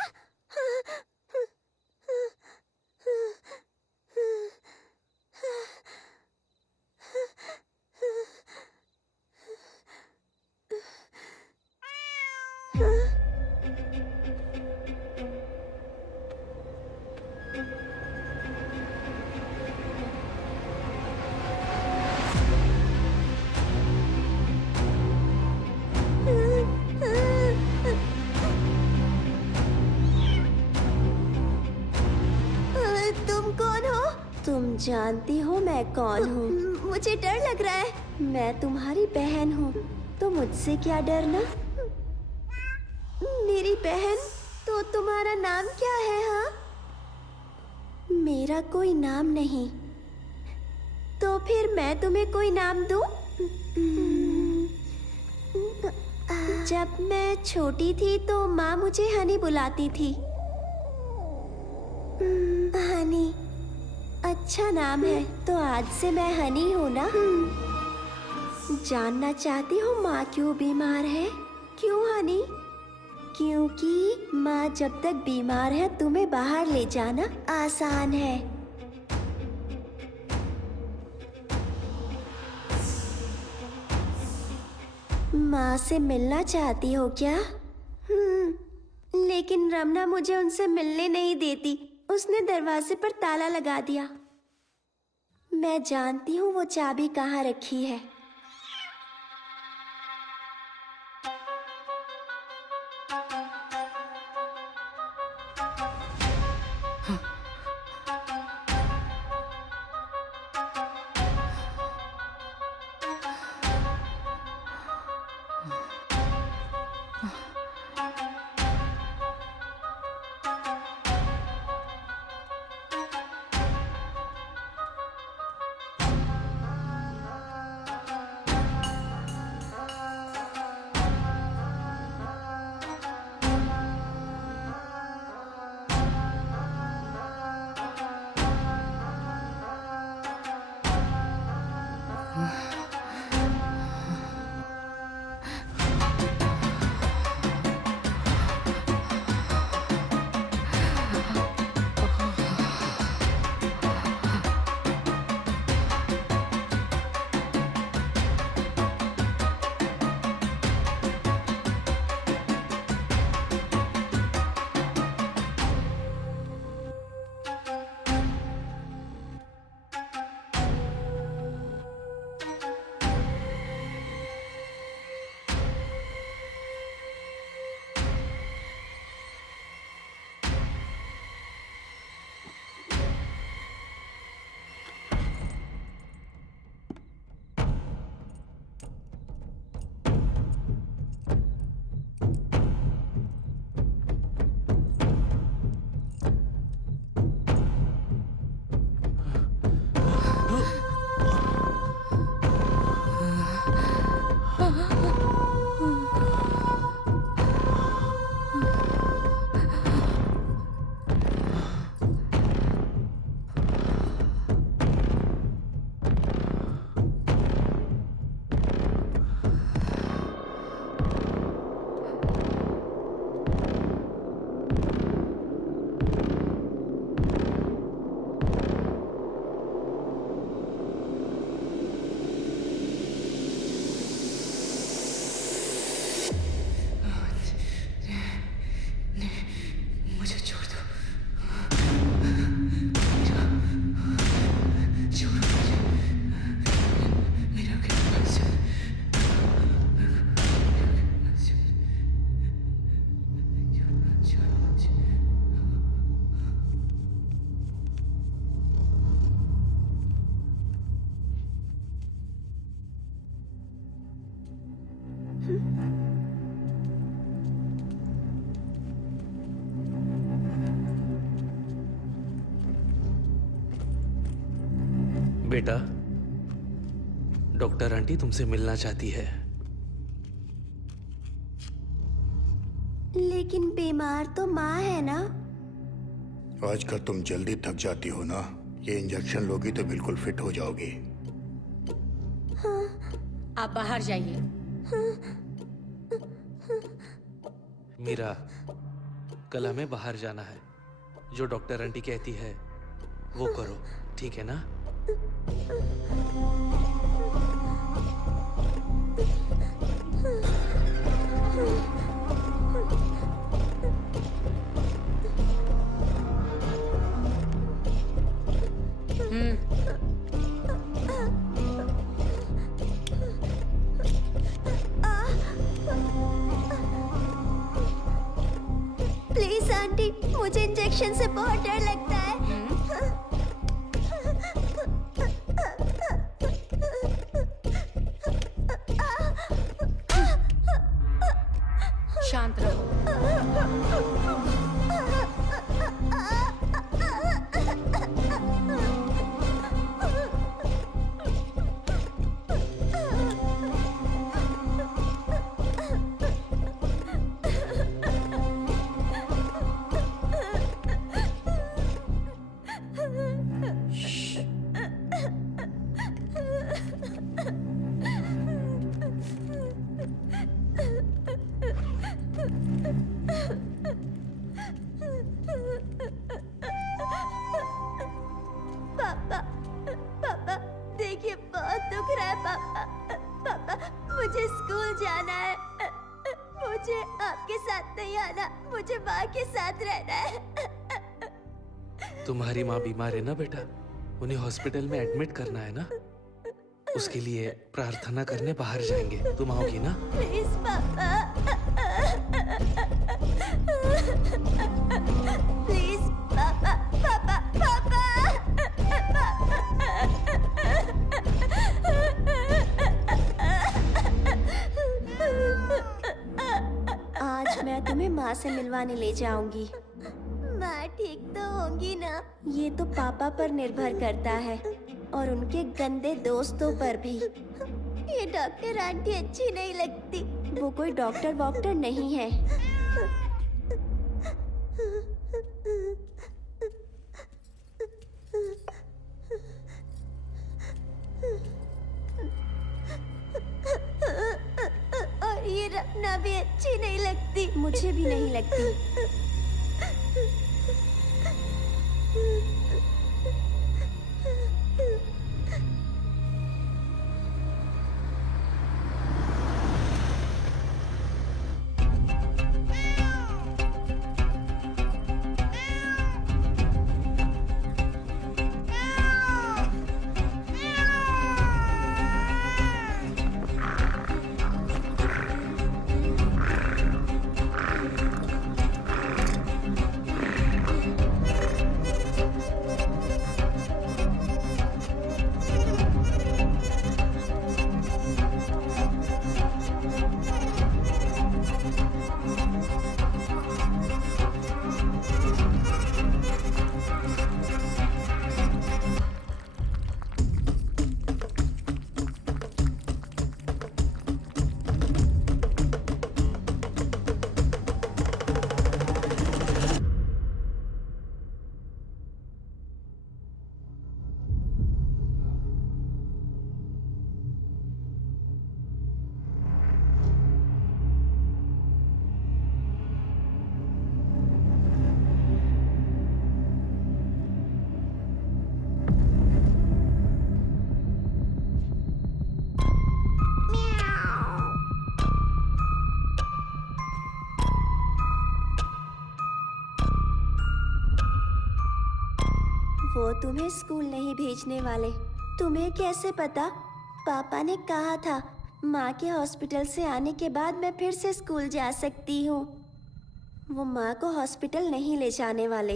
तुम कौन हो? तुम जानती हो मैं कौन हूँ? मुझे डर लग रहा है। मैं तुम्हारी बहन हूँ, तो मुझसे क्या डरना? मेरी बहन? तो तुम्हारा नाम क्या है? हाँ, मेरा कोई नाम नहीं। तो फिर मैं तुम्हें कोई नाम दूँ? जब मैं छोटी थी तो माँ मुझे हनी बुलाती थी। हनी, अच्छा नाम है। तो आज से मैं हनी हूँ ना? जानना चाहती हो माँ क्यों बीमार है? क्यों हनी? क्योंकि माँ जब तक बीमार है तुम्हें बाहर ले जाना आसान है। माँ से मिलना चाहती हो क्या? लेकिन रमना मुझे उनसे मिलने नहीं देती। उसने दरवाजे पर ताला लगा दिया। मैं जानती हूँ वो चाबी कहाँ रखी है। बेटा, डॉक्टर आंटी तुमसे मिलना चाहती है। लेकिन बीमार तो माँ है ना। आजकल तुम जल्दी थक जाती हो ना। ये इंजेक्शन लोगी तो बिल्कुल फिट हो जाओगी। आप बाहर जाइए। मीरा, कल हमें बाहर जाना है। जो डॉक्टर आंटी कहती है वो करो, ठीक है ना? प्लीज आंटी, मुझे इंजेक्शन से बहुत डर लगता है। शांत रहो। पापा, पापा, देखिए बहुत दुख रहा है पापा। पापा, मुझे स्कूल जाना है। मुझे आपके साथ नहीं आना, मुझे माँ के साथ रहना है। तुम्हारी माँ बीमार है ना बेटा, उन्हें हॉस्पिटल में एडमिट करना है ना। उसके लिए प्रार्थना करने बाहर जाएंगे। तुम आओगी ना? प्लीज पापा, प्लीज पापा, पापा, पापा। आज मैं तुम्हें माँ से मिलवाने ले जाऊंगी। माँ ठीक तो होंगी ना? ये तो पापा पर निर्भर करता है और उनके गंदे दोस्तों पर भी। ये डॉक्टर आंटी अच्छी नहीं लगती। वो कोई डॉक्टर वॉक्टर नहीं है। और ये रखना भी अच्छी नहीं लगती। मुझे भी नहीं लगती। वो तुम्हें स्कूल नहीं भेजने वाले। तुम्हें कैसे पता? पापा ने कहा था माँ के हॉस्पिटल से आने के बाद मैं फिर से स्कूल जा सकती हूँ। वो माँ को हॉस्पिटल नहीं ले जाने वाले।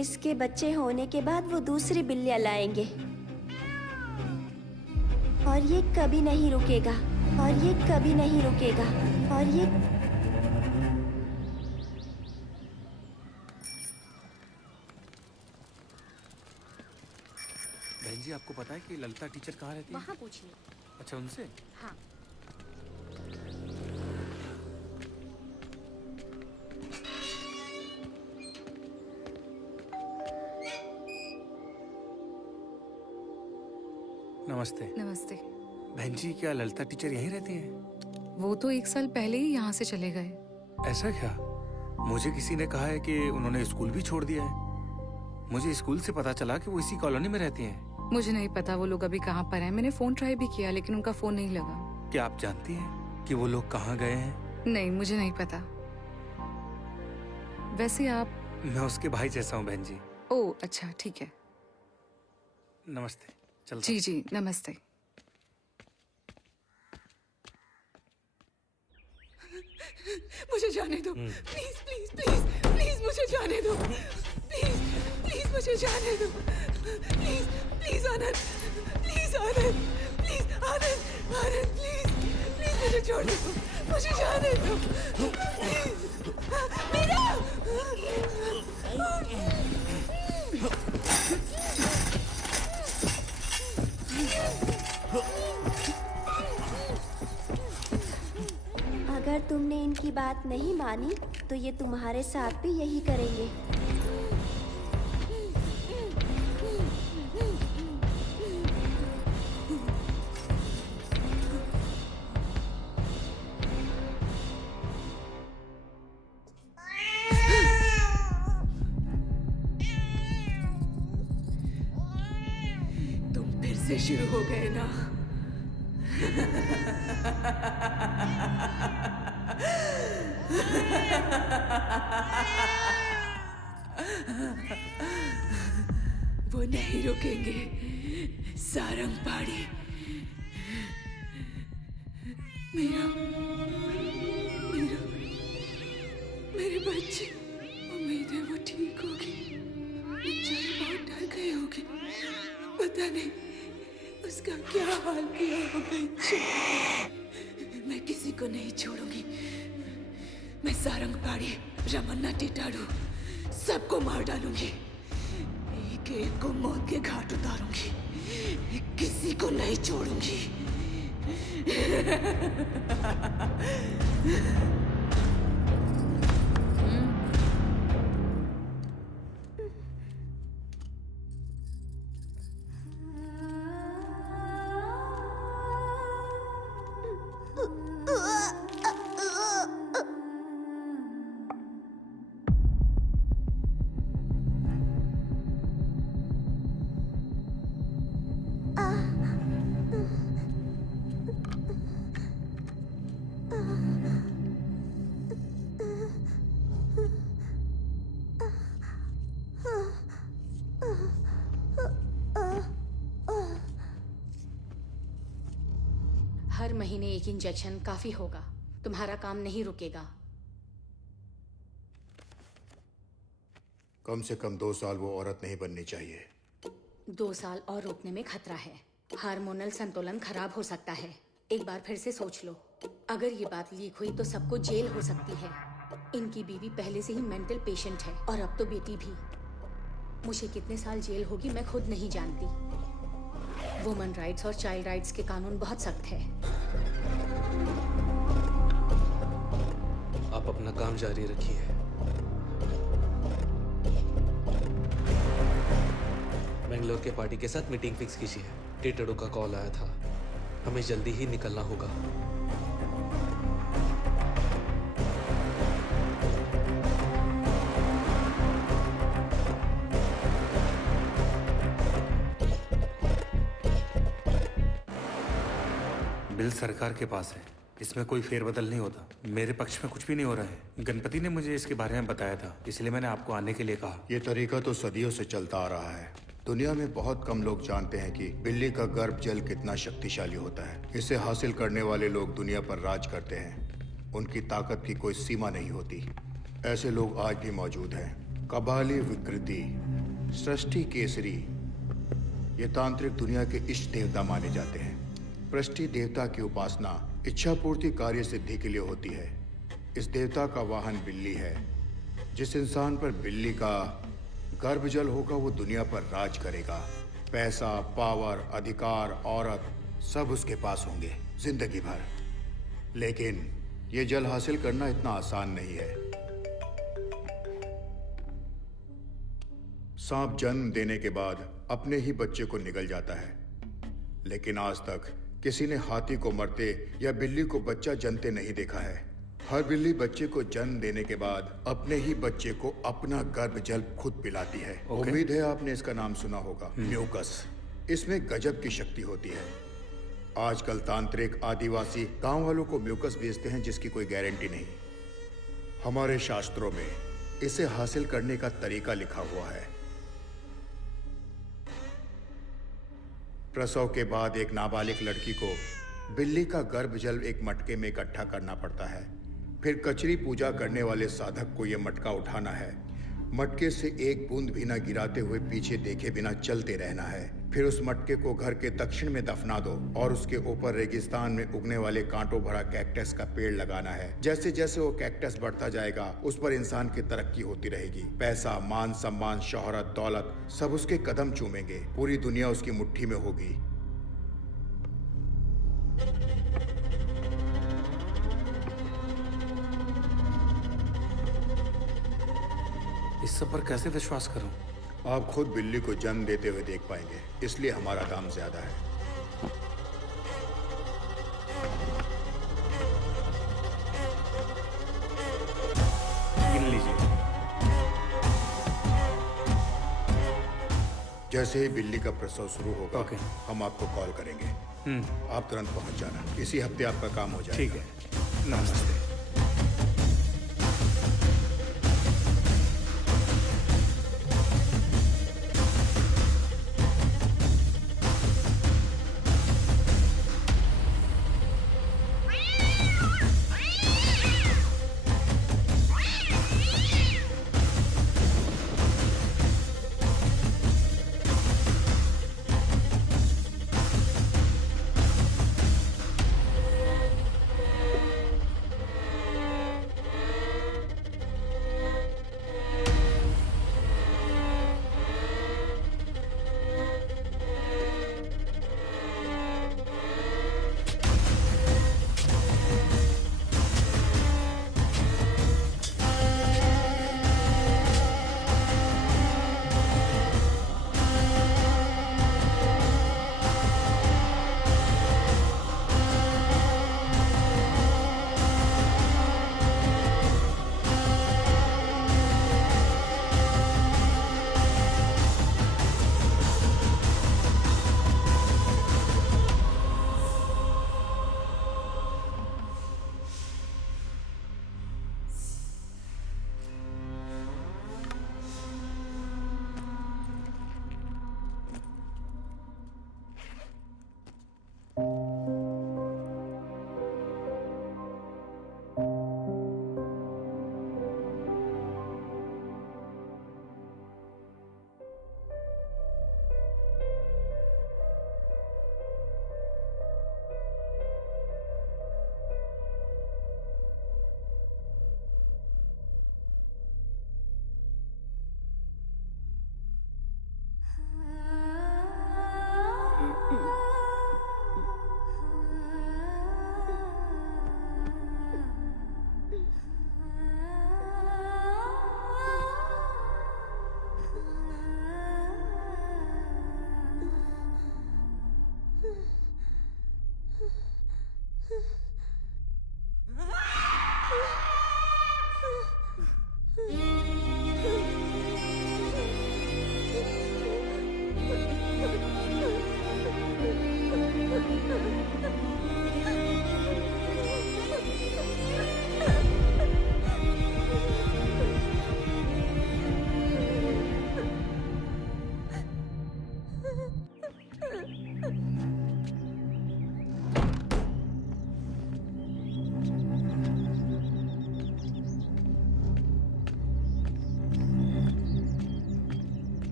इसके बच्चे होने के बाद वो दूसरी बिल्लियाँ लाएंगे और ये कभी नहीं रुकेगा, और ये कभी नहीं रुकेगा, और ये जी आपको पता है कि ललिता टीचर कहाँ रहती है? वहाँ पूछिए। अच्छा उनसे? हाँ। नमस्ते। नमस्ते। बहन जी क्या ललिता टीचर यहीं रहती हैं? वो तो 1 साल पहले ही यहाँ से चले गए। ऐसा क्या? मुझे किसी ने कहा है कि उन्होंने स्कूल भी छोड़ दिया है। मुझे स्कूल से पता चला कि वो इसी कॉलोनी में रहती हैं। मुझे नहीं पता वो लोग अभी कहाँ पर हैं। मैंने फोन ट्राई भी किया लेकिन उनका फोन नहीं लगा। क्या आप जानती हैं कि वो लोग कहाँ गए हैं? नहीं, मुझे नहीं पता। वैसे आप? मैं उसके भाई जैसा हूँ बहन जी। ओह अच्छा, ठीक है। नमस्ते। चलता जी जी, नमस्ते। मुझे जाने दो प्लीज प्लीज प्लीज प्लीज, मुझे जाने दो प्लीज प्लीज, मुझे जाने दो please please Anand, please Anand, please Anand, Anand please please मुझे छोड़ दो, मुझे जाने दो प्लीज। मीरा! अगर तुमने इनकी बात नहीं मानी तो ये तुम्हारे साथ भी यही करेंगे। तुम फिर से शुरू हो गए ना? वो नहीं रुकेंगे सारंग पहाड़ी। मेरा मेरा मेरे बच्चे, उम्मीद है वो ठीक होगी। बेचारी बहुत डर गई होगी, पता नहीं उसका क्या हाल किया होगा। मैं किसी को नहीं छोड़ूंगी। मैं सारंग पहाड़ी, रमन्ना टिटाड़ू सबको मार डालूंगी। एक एक को मौत के घाट उतारूंगी, किसी को नहीं छोड़ूंगी। हर महीने एक इंजेक्शन काफी होगा। तुम्हारा काम नहीं रुकेगा। कम से कम 2 साल वो औरत नहीं बननी चाहिए। 2 साल और रुकने में खतरा है। हार्मोनल संतुलन खराब हो सकता है। एक बार फिर से सोच लो। अगर ये बात लीक हुई तो सबको जेल हो सकती है। इनकी बीवी पहले से ही मेंटल पेशेंट है और अब तो बेटी भी। मुझे कितने साल जेल होगी मैं खुद नहीं जानती। वुमन राइट्स और चाइल्ड राइट्स के कानून बहुत सख्त है। आप अपना काम जारी रखिए। बेंगलोर के पार्टी के साथ मीटिंग फिक्स कीजिए। टिटड़ू का कॉल आया था, हमें जल्दी ही निकलना होगा। बिल सरकार के पास है, इसमें कोई फेरबदल नहीं होता। मेरे पक्ष में कुछ भी नहीं हो रहा है। गणपति ने मुझे इसके बारे में बताया था, इसलिए मैंने आपको आने के लिए कहा। ये तरीका तो सदियों से चलता आ रहा है। दुनिया में बहुत कम लोग जानते हैं कि बिल्ली का गर्भ जल कितना शक्तिशाली होता है। इसे हासिल करने वाले लोग दुनिया पर राज करते हैं। उनकी ताकत की कोई सीमा नहीं होती। ऐसे लोग आज भी मौजूद हैं। कबाली विकृति, सृष्टि केसरी, ये तांत्रिक दुनिया के इष्ट देवता माने जाते हैं। पृष्टि देवता की उपासना इच्छा पूर्ति कार्य सिद्धि के लिए होती है। इस देवता का वाहन बिल्ली है। जिस इंसान पर बिल्ली का गर्भजल होगा वो दुनिया पर राज करेगा। पैसा, पावर, अधिकार, औरत सब उसके पास होंगे जिंदगी भर। लेकिन ये जल हासिल करना इतना आसान नहीं है। सांप जन्म देने के बाद अपने ही बच्चे को निगल जाता है, लेकिन आज तक किसी ने हाथी को मरते या बिल्ली को बच्चा जनते नहीं देखा है। हर बिल्ली बच्चे को जन्म देने के बाद अपने ही बच्चे को अपना गर्भ जल खुद पिलाती है। उम्मीद है आपने इसका नाम सुना होगा, म्यूकस। इसमें गजब की शक्ति होती है। आजकल तांत्रिक, आदिवासी गांव वालों को म्यूकस बेचते हैं जिसकी कोई गारंटी नहीं। हमारे शास्त्रों में इसे हासिल करने का तरीका लिखा हुआ है। प्रसव के बाद एक नाबालिग लड़की को बिल्ली का गर्भ जल एक मटके में इकट्ठा करना पड़ता है। फिर कचरी पूजा करने वाले साधक को यह मटका उठाना है। मटके से एक बूंद भी न गिराते हुए पीछे देखे बिना चलते रहना है। फिर उस मटके को घर के दक्षिण में दफना दो और उसके ऊपर रेगिस्तान में उगने वाले कांटों भरा कैक्टस का पेड़ लगाना है। जैसे जैसे वो कैक्टस बढ़ता जाएगा उस पर इंसान की तरक्की होती रहेगी। पैसा, मान सम्मान, शोहरत, दौलत सब उसके कदम चूमेंगे। पूरी दुनिया उसकी मुट्ठी में होगी। इस सब पर कैसे विश्वास करूं? आप खुद बिल्ली को जन्म देते हुए देख पाएंगे, इसलिए हमारा दाम ज्यादा है। गिन लीजिए। जैसे ही बिल्ली का प्रसव शुरू होगा ओके। हम आपको कॉल करेंगे। आप तुरंत पहुंच जाना। इसी हफ्ते आपका काम हो जाएगा। ठीक है, नमस्ते।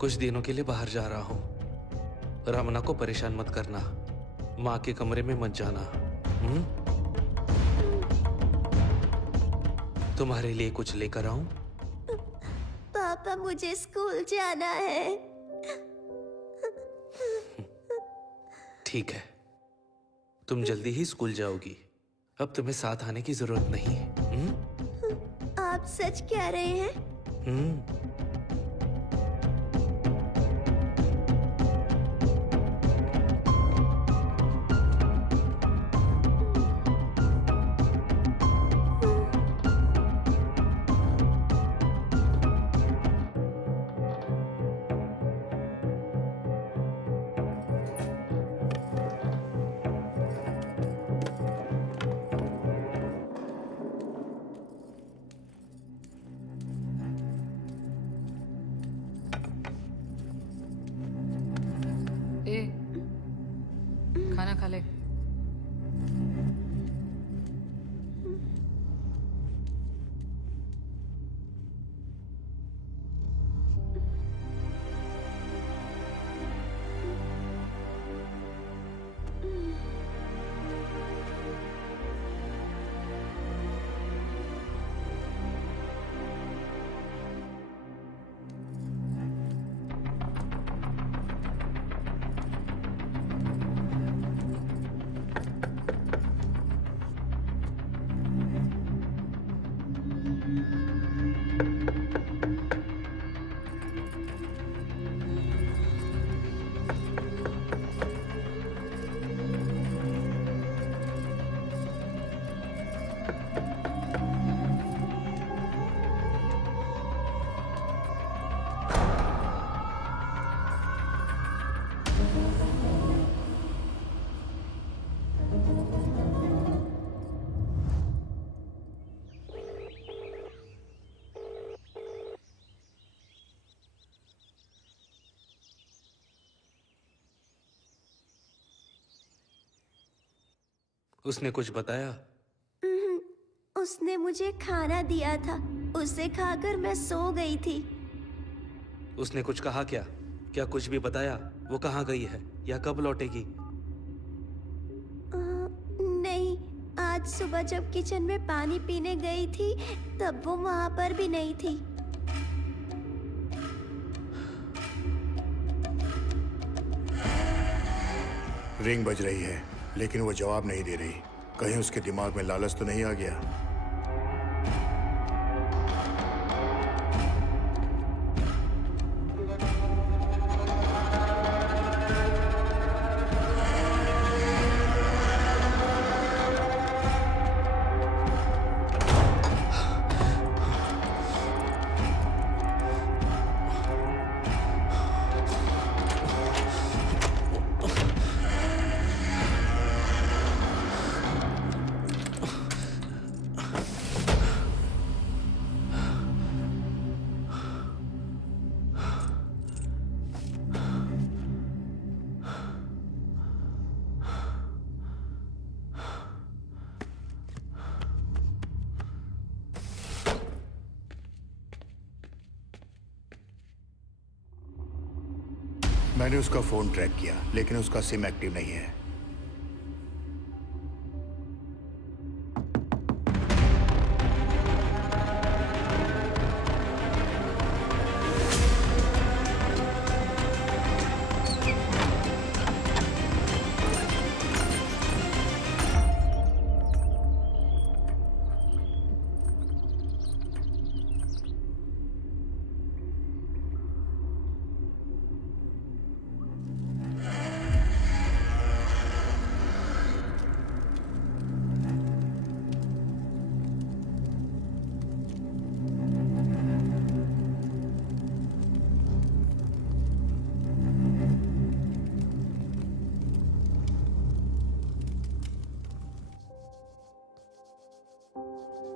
कुछ दिनों के लिए बाहर जा रहा हूँ। रमना को परेशान मत करना। माँ के कमरे में मत जाना। तुम्हारे लिए कुछ लेकर आऊं? पापा मुझे स्कूल जाना है। ठीक है, तुम जल्दी ही स्कूल जाओगी। अब तुम्हें साथ आने की जरूरत नहीं है। आप सच कह रहे हैं? ए, खाना खा ले। उसने कुछ बताया? उसने मुझे खाना दिया था, उसे खाकर मैं सो गई थी। उसने कुछ कहा क्या? क्या कुछ भी बताया? वो कहाँ गई है या कब लौटेगी? नहीं, आज सुबह जब किचन में पानी पीने गई थी तब वो वहां पर भी नहीं थी। रिंग बज रही है लेकिन वो जवाब नहीं दे रही। कहीं उसके दिमाग में लालच तो नहीं आ गया? मैंने उसका फोन ट्रैक किया लेकिन उसका सिम एक्टिव नहीं है।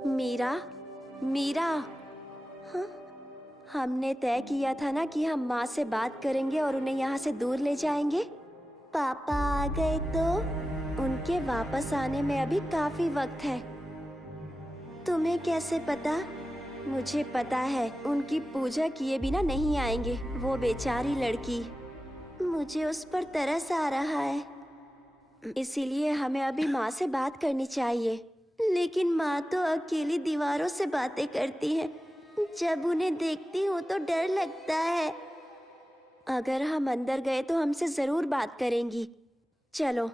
मीरा, मीरा, हाँ? हमने तय किया था ना कि हम माँ से बात करेंगे और उन्हें यहाँ से दूर ले जाएंगे। पापा आ गए तो उनके वापस आने में अभी काफी वक्त है। तुम्हें कैसे पता? मुझे पता है उनकी पूजा किए बिना नहीं आएंगे। वो बेचारी लड़की, मुझे उस पर तरस आ रहा है। इसीलिए हमें अभी माँ से बात करनी चाहिए। लेकिन माँ तो अकेली दीवारों से बातें करती है। जब उन्हें देखती हूँ तो डर लगता है। अगर हम अंदर गए तो हमसे जरूर बात करेंगी। चलो।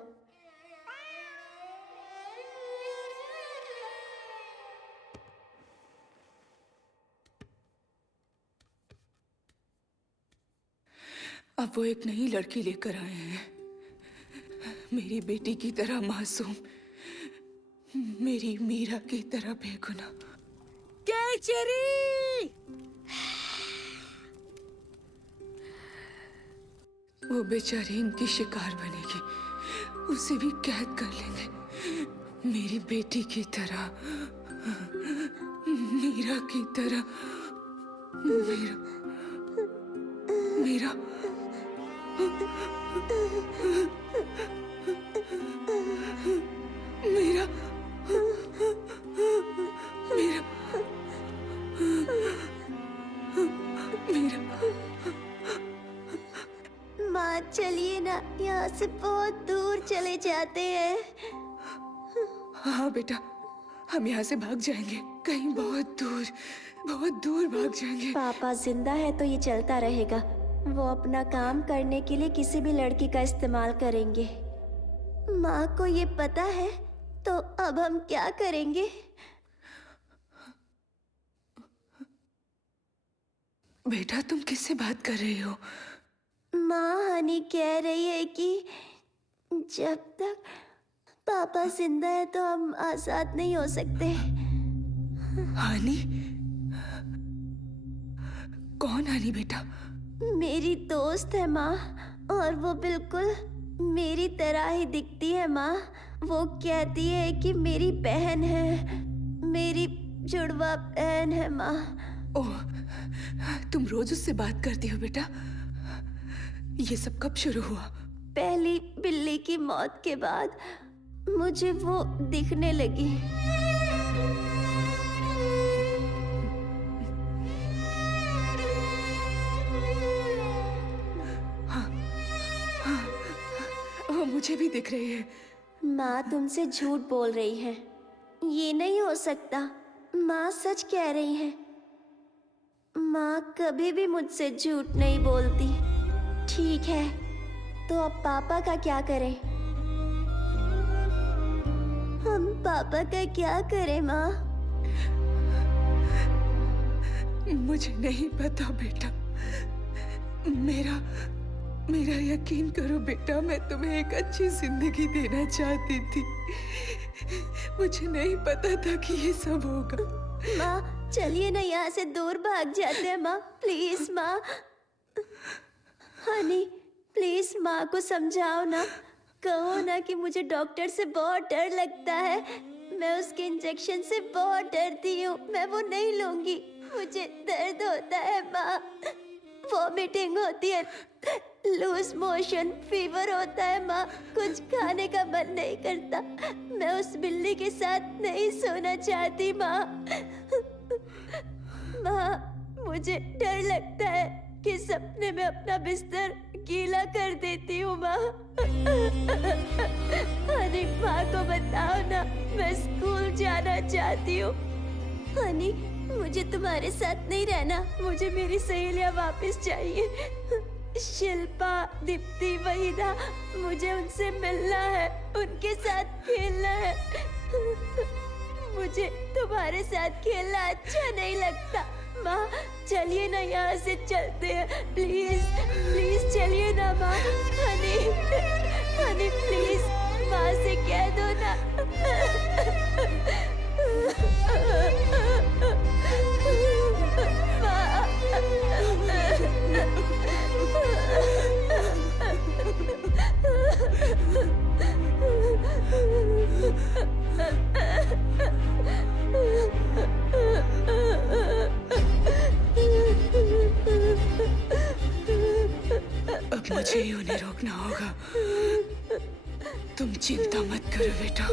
अब वो एक नई लड़की लेकर आए हैं, मेरी बेटी की तरह मासूम, मेरी मीरा की तरह बेगुनाह। केचरी! वो बेचारी इनकी शिकार बनेगी, उसे भी कैद कर लेंगे मेरी बेटी की तरह, मीरा की तरह। मीरा, मीरा, मीरा, मीरा, मीरा। माँ चलिए ना, यहाँ से बहुत दूर चले जाते हैं। हाँ बेटा, हम यहाँ से भाग जाएंगे, कहीं बहुत दूर भाग जाएंगे। पापा जिंदा है तो ये चलता रहेगा। वो अपना काम करने के लिए किसी भी लड़की का इस्तेमाल करेंगे। माँ को ये पता है तो अब हम क्या करेंगे? बेटा तुम किससे बात कर रही हो? माँ हनी कह रही है कि जब तक पापा जिंदा है तो हम आजाद नहीं हो सकते। हानी? कौन हानी बेटा? मेरी दोस्त है माँ, और वो बिल्कुल मेरी तरह ही दिखती है माँ। वो कहती है कि मेरी बहन है, मेरी जुड़वा बहन है माँ। ओह, तुम रोज उससे बात करती हो बेटा? ये सब कब शुरू हुआ? पहली बिल्ली की मौत के बाद मुझे वो दिखने लगी। वो मुझे भी दिख रही है। माँ तुमसे झूठ बोल रही है, ये नहीं हो सकता। माँ सच कह रही है। माँ कभी भी मुझसे झूठ नहीं बोलती। ठीक है, तो अब पापा का क्या करें? हम पापा का क्या करें माँ? मुझे नहीं पता बेटा। मेरा यकीन करो बेटा, मैं तुम्हें एक अच्छी जिंदगी देना चाहती थी। मुझे नहीं पता था कि ये सब होगा। माँ चलिए ना, यहाँ से दूर भाग जाते हैं माँ। प्लीज माँ। हनी प्लीज माँ को समझाओ ना। कहो ना कि मुझे डॉक्टर से बहुत डर लगता है। मैं उसके इंजेक्शन से बहुत डरती हूँ। मैं वो नहीं लूंगी। मुझे दर्द होता है माँ, वॉमिटिंग होती है, लूज मोशन, फीवर होता है माँ। कुछ खाने का मन नहीं करता। मैं उस बिल्ली के साथ नहीं सोना चाहती माँ। माँ मुझे डर लगता है कि सपने में अपना बिस्तर गीला कर देती हूँ माँ। हनी माँ को बताओ ना, मैं स्कूल जाना चाहती हूँ। हनी मुझे तुम्हारे साथ नहीं रहना। मुझे मेरी सहेलियाँ वापस चाहिए। शिल्पा, दीप्ति, वहीदा, मुझे उनसे मिलना है, उनके साथ खेलना है। मुझे तुम्हारे साथ खेलना अच्छा नहीं लगता। माँ चलिए ना, यहाँ से चलते हैं। प्लीज प्लीज चलिए ना माँ। हनी हनी प्लीज माँ से कह दो ना। अब मुझे ही उन्हें रोकना होगा। तुम चिंता मत करो बेटा।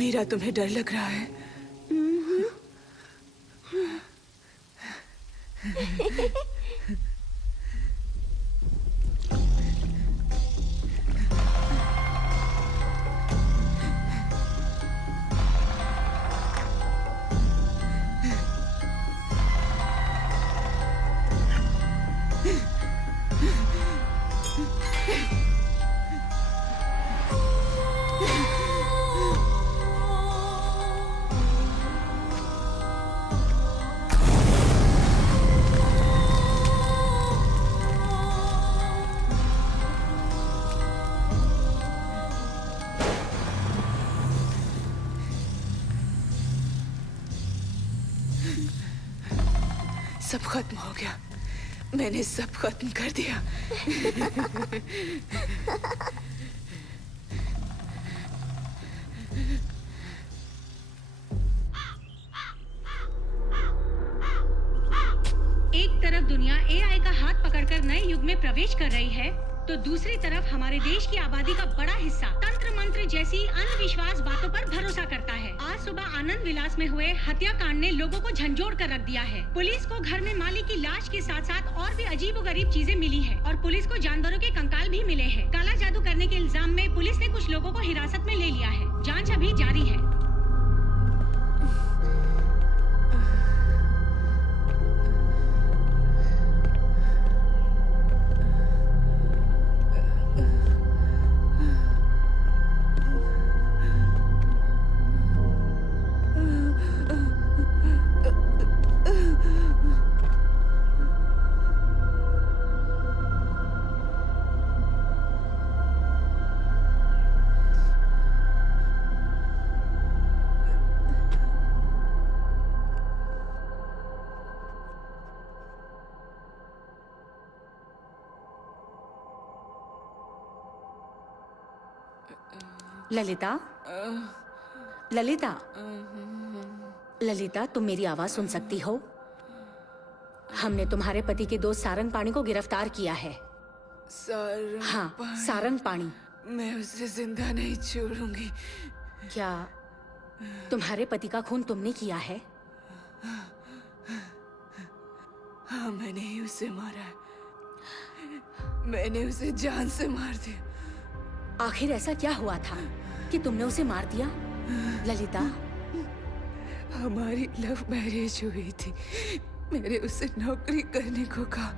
मीरा, तुम्हें डर लग रहा है? सब खत्म हो गया। मैंने सब खत्म कर दिया। एक तरफ दुनिया एआई का हाथ पकड़कर नए युग में प्रवेश कर रही है, तो दूसरी तरफ हमारे देश की आबादी का बड़ा हिस्सा तंत्र मंत्र जैसी अंधविश्वास बातों पर भरोसा करता है। आज सुबह आनंद विलास में हुए हत्याकांड ने लोगों को झंझोड़ कर रख दिया है। पुलिस को घर में मालिक की लाश के साथ साथ और भी अजीबोगरीब चीजें मिली है और पुलिस को जानवरों के कंकाल भी मिले हैं। काला जादू करने के इल्जाम में पुलिस ने कुछ लोगों को हिरासत में ले लिया है। जांच अभी जारी है। ललिता, ललिता, ललिता, तुम मेरी आवाज सुन सकती हो? हमने तुम्हारे पति के दोस्त सारंग पाणी को गिरफ्तार किया है। हाँ, सारंग पाणी। मैं उसे जिंदा नहीं छोड़ूंगी। क्या तुम्हारे पति का खून तुमने किया है? हाँ, मैंने ही उसे मारा है। मैंने उसे जान से मार दिया। आखिर ऐसा क्या हुआ था कि तुमने उसे मार दिया? ललिता, हमारी लव मैरिज हुई थी। मैंने उसे नौकरी करने को कहा।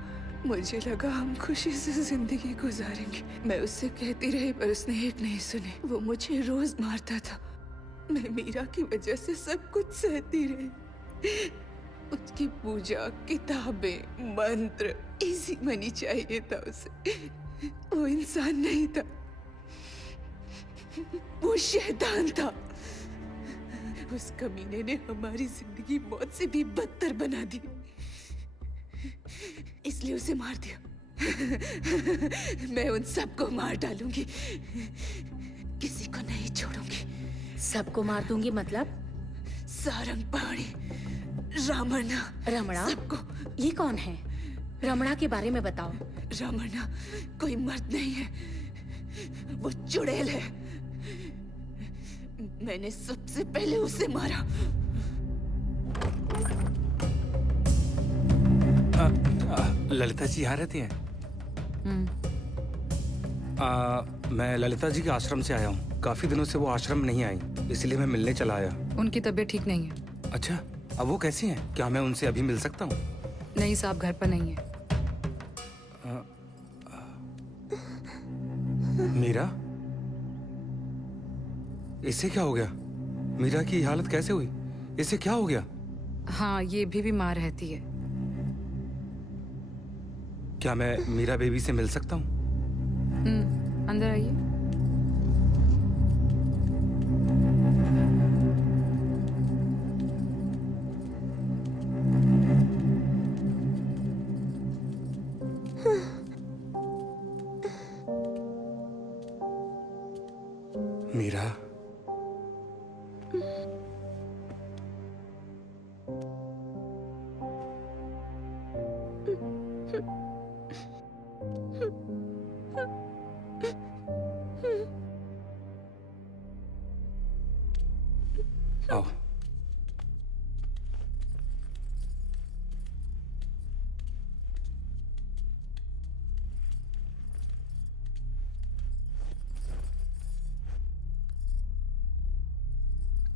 मुझे लगा हम खुशी से जिंदगी गुजारेंगे। मैं उससे कहती रही पर उसने एक नहीं सुने। वो मुझे रोज मारता था। मैं मीरा की वजह से सब कुछ सहती रही। उसकी पूजा, किताबें, मंत्र, इजी मनी चाहिए था उसे। वो इंसान नहीं था, वो शैतान था। उस कमीने ने हमारी जिंदगी मौत से भी बदतर बना दी, इसलिए उसे मार दिया। मैं उन सबको मार डालूंगी, किसी को नहीं छोड़ूंगी। सबको मार दूंगी मतलब? सारंगपाणी, रमणा, रमणा? सबको। ये कौन है? रमणा के बारे में बताओ। रमणा कोई मर्द नहीं है, वो चुड़ैल है। मैंने सबसे पहले उसे मारा। ललिता जी यहाँ रहती हैं? मैं ललिता जी के आश्रम से आया हूँ। काफी दिनों से वो आश्रम नहीं आई, इसलिए मैं मिलने चला आया। उनकी तबीयत ठीक नहीं है। अच्छा, अब वो कैसी हैं? क्या मैं उनसे अभी मिल सकता हूँ? नहीं साहब, घर पर नहीं है। मीरा, इसे क्या हो गया? मीरा की हालत कैसे हुई? इसे क्या हो गया? हाँ, ये भी बीमार रहती है। क्या मैं मीरा बेबी से मिल सकता हूँ? अंदर आइए। मीरा, आओ।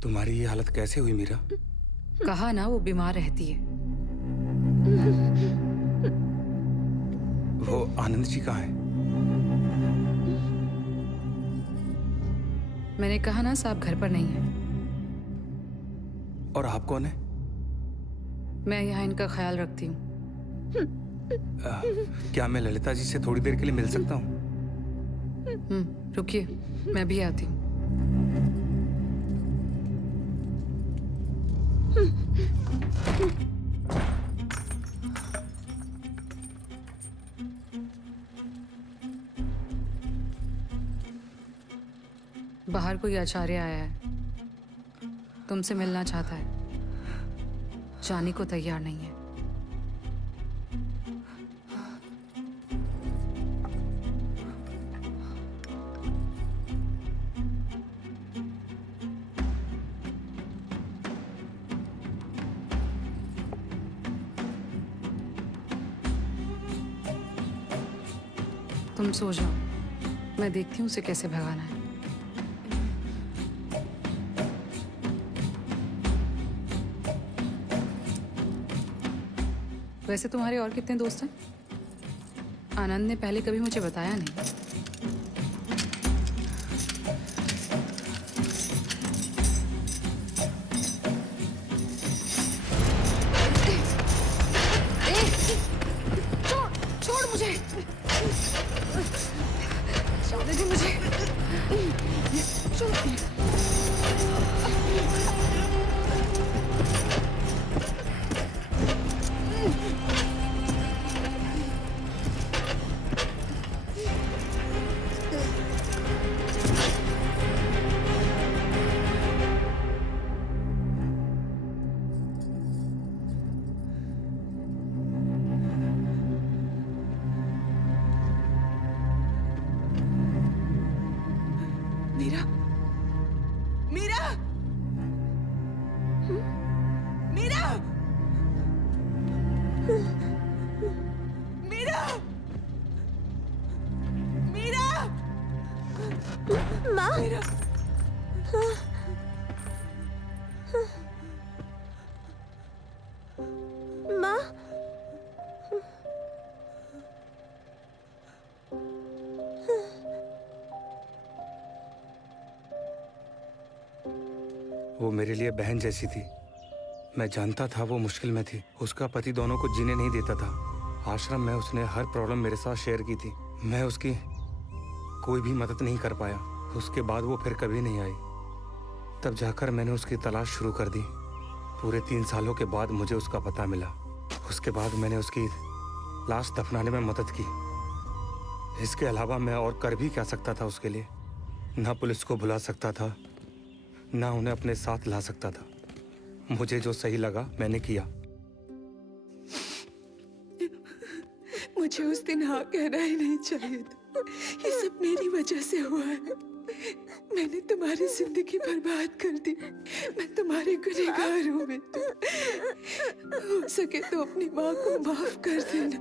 तुम्हारी ये हालत कैसे हुई मीरा? कहा ना वो बीमार रहती है। वो आनंद जी कहाँ है? मैंने कहा ना साहब घर पर नहीं है। और आप कौन है? मैं यहाँ इनका ख्याल रखती हूँ। क्या मैं ललिता जी से थोड़ी देर के लिए मिल सकता हूँ? रुकिए, मैं भी आती हूँ। बाहर कोई आचार्य आया है, तुमसे मिलना चाहता है, जाने को तैयार नहीं है। तुम सो जाओ, मैं देखती हूँ उसे कैसे भगाना है। वैसे तुम्हारे और कितने दोस्त हैं? आनंद ने पहले कभी मुझे बताया नहीं। छोड़ मुझे, जाने दे मुझे। मीरा, मीरा, मीरा, मीरा, मीरा, माँ, मीरा। माँ, वो मेरे लिए बहन जैसी थी। मैं जानता था वो मुश्किल में थी। उसका पति दोनों को जीने नहीं देता था। आश्रम में उसने हर प्रॉब्लम मेरे साथ शेयर की थी। मैं उसकी कोई भी मदद नहीं कर पाया। उसके बाद वो फिर कभी नहीं आई। तब जाकर मैंने उसकी तलाश शुरू कर दी। पूरे 3 सालों के बाद मुझे उसका पता मिला। उसके बाद मैंने उसकी लाश दफनाने में मदद की। इसके अलावा मैं और कर भी क्या सकता था उसके लिए? ना पुलिस को बुला सकता था, ना उन्हें अपने साथ ला सकता था। मुझे जो सही लगा मैंने किया। मुझे उस दिन हाँ कहना ही नहीं चाहिए था। ये सब मेरी वजह से हुआ है। मैंने तुम्हारी जिंदगी बर्बाद कर दी। मैं तुम्हारे गुनहगार हूँ बेटा। हो सके तो अपनी माँ को माफ कर देना।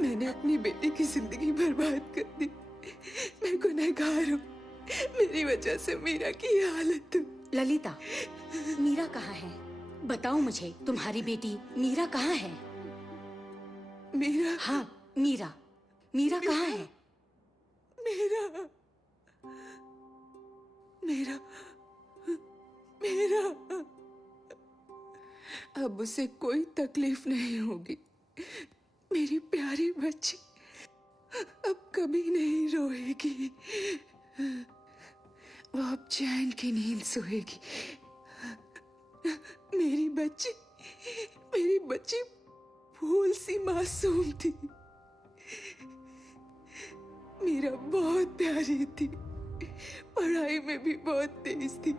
मैंने अपनी बेटी की जिंदगी बर्बाद कर दी। मैं गुनहगार हूँ। मेरी वजह से मीरा की ये हालत हुई। ललिता, मीरा कहाँ है? बताओ मुझे, तुम्हारी बेटी मीरा कहाँ है? मीरा? हाँ, मीरा। मीरा कहाँ है? मीरा, मीरा, मीरा। अब उसे कोई तकलीफ नहीं होगी। मेरी प्यारी बच्ची अब कभी नहीं रोएगी। वो अब चैन की नींद सोएगी। मेरी बच्ची फूल सी मासूम थी। मीरा बहुत प्यारी थी, पढ़ाई में भी बहुत तेज थी।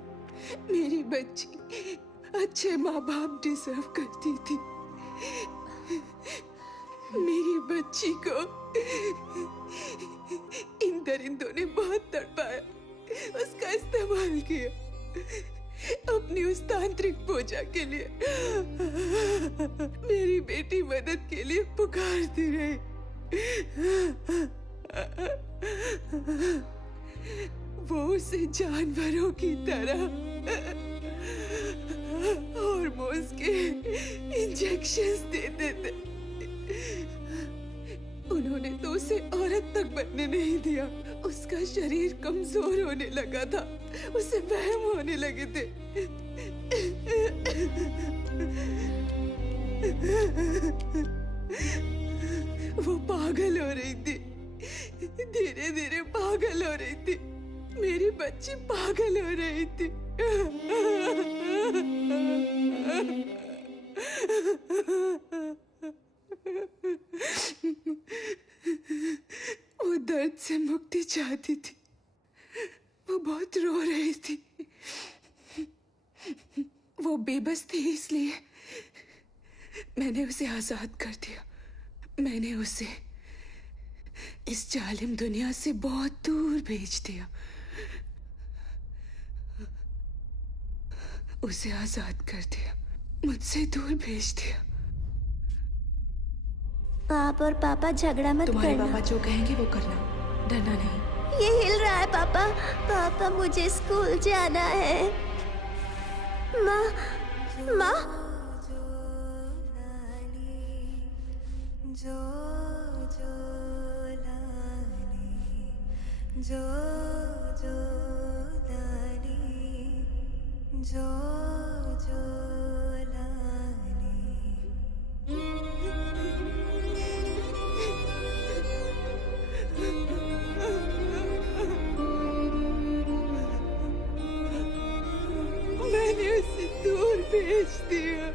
मेरी बच्ची अच्छे माँ बाप डिजर्व करती थी। मेरी बच्ची को इन दरिंदों ने बहुत तड़पाया, उसका इस्तेमाल किया अपनी उस तांत्रिक पूजा के लिए। मेरी बेटी मदद के लिए पुकारती रही। वो उसे जानवरों की तरह हार्मोन्स के इंजेक्शंस देते थे। उन्होंने तो उसे औरत तक बनने नहीं दिया। उसका शरीर कमजोर होने लगा था, उसे वहम होने लगे थे। वो पागल हो रही थी, धीरे धीरे पागल हो रही थी। मेरी बच्ची पागल हो रही थी। वो दर्द से मुक्ति चाहती थी। वो बहुत रो रही थी। वो बेबस थी, इसलिए मैंने उसे आजाद कर दिया। मैंने उसे इस जालिम दुनिया से बहुत दूर भेज दिया। उसे आजाद कर दिया, मुझसे दूर भेज दिया। आप और पापा झगड़ा मत तुम्हारे करना। पापा जो कहेंगे वो करना, डरना नहीं। ये हिल रहा है पापा। पापा मुझे स्कूल जाना है। माँ, माँ। मैंने उसे दूर भेज दिया।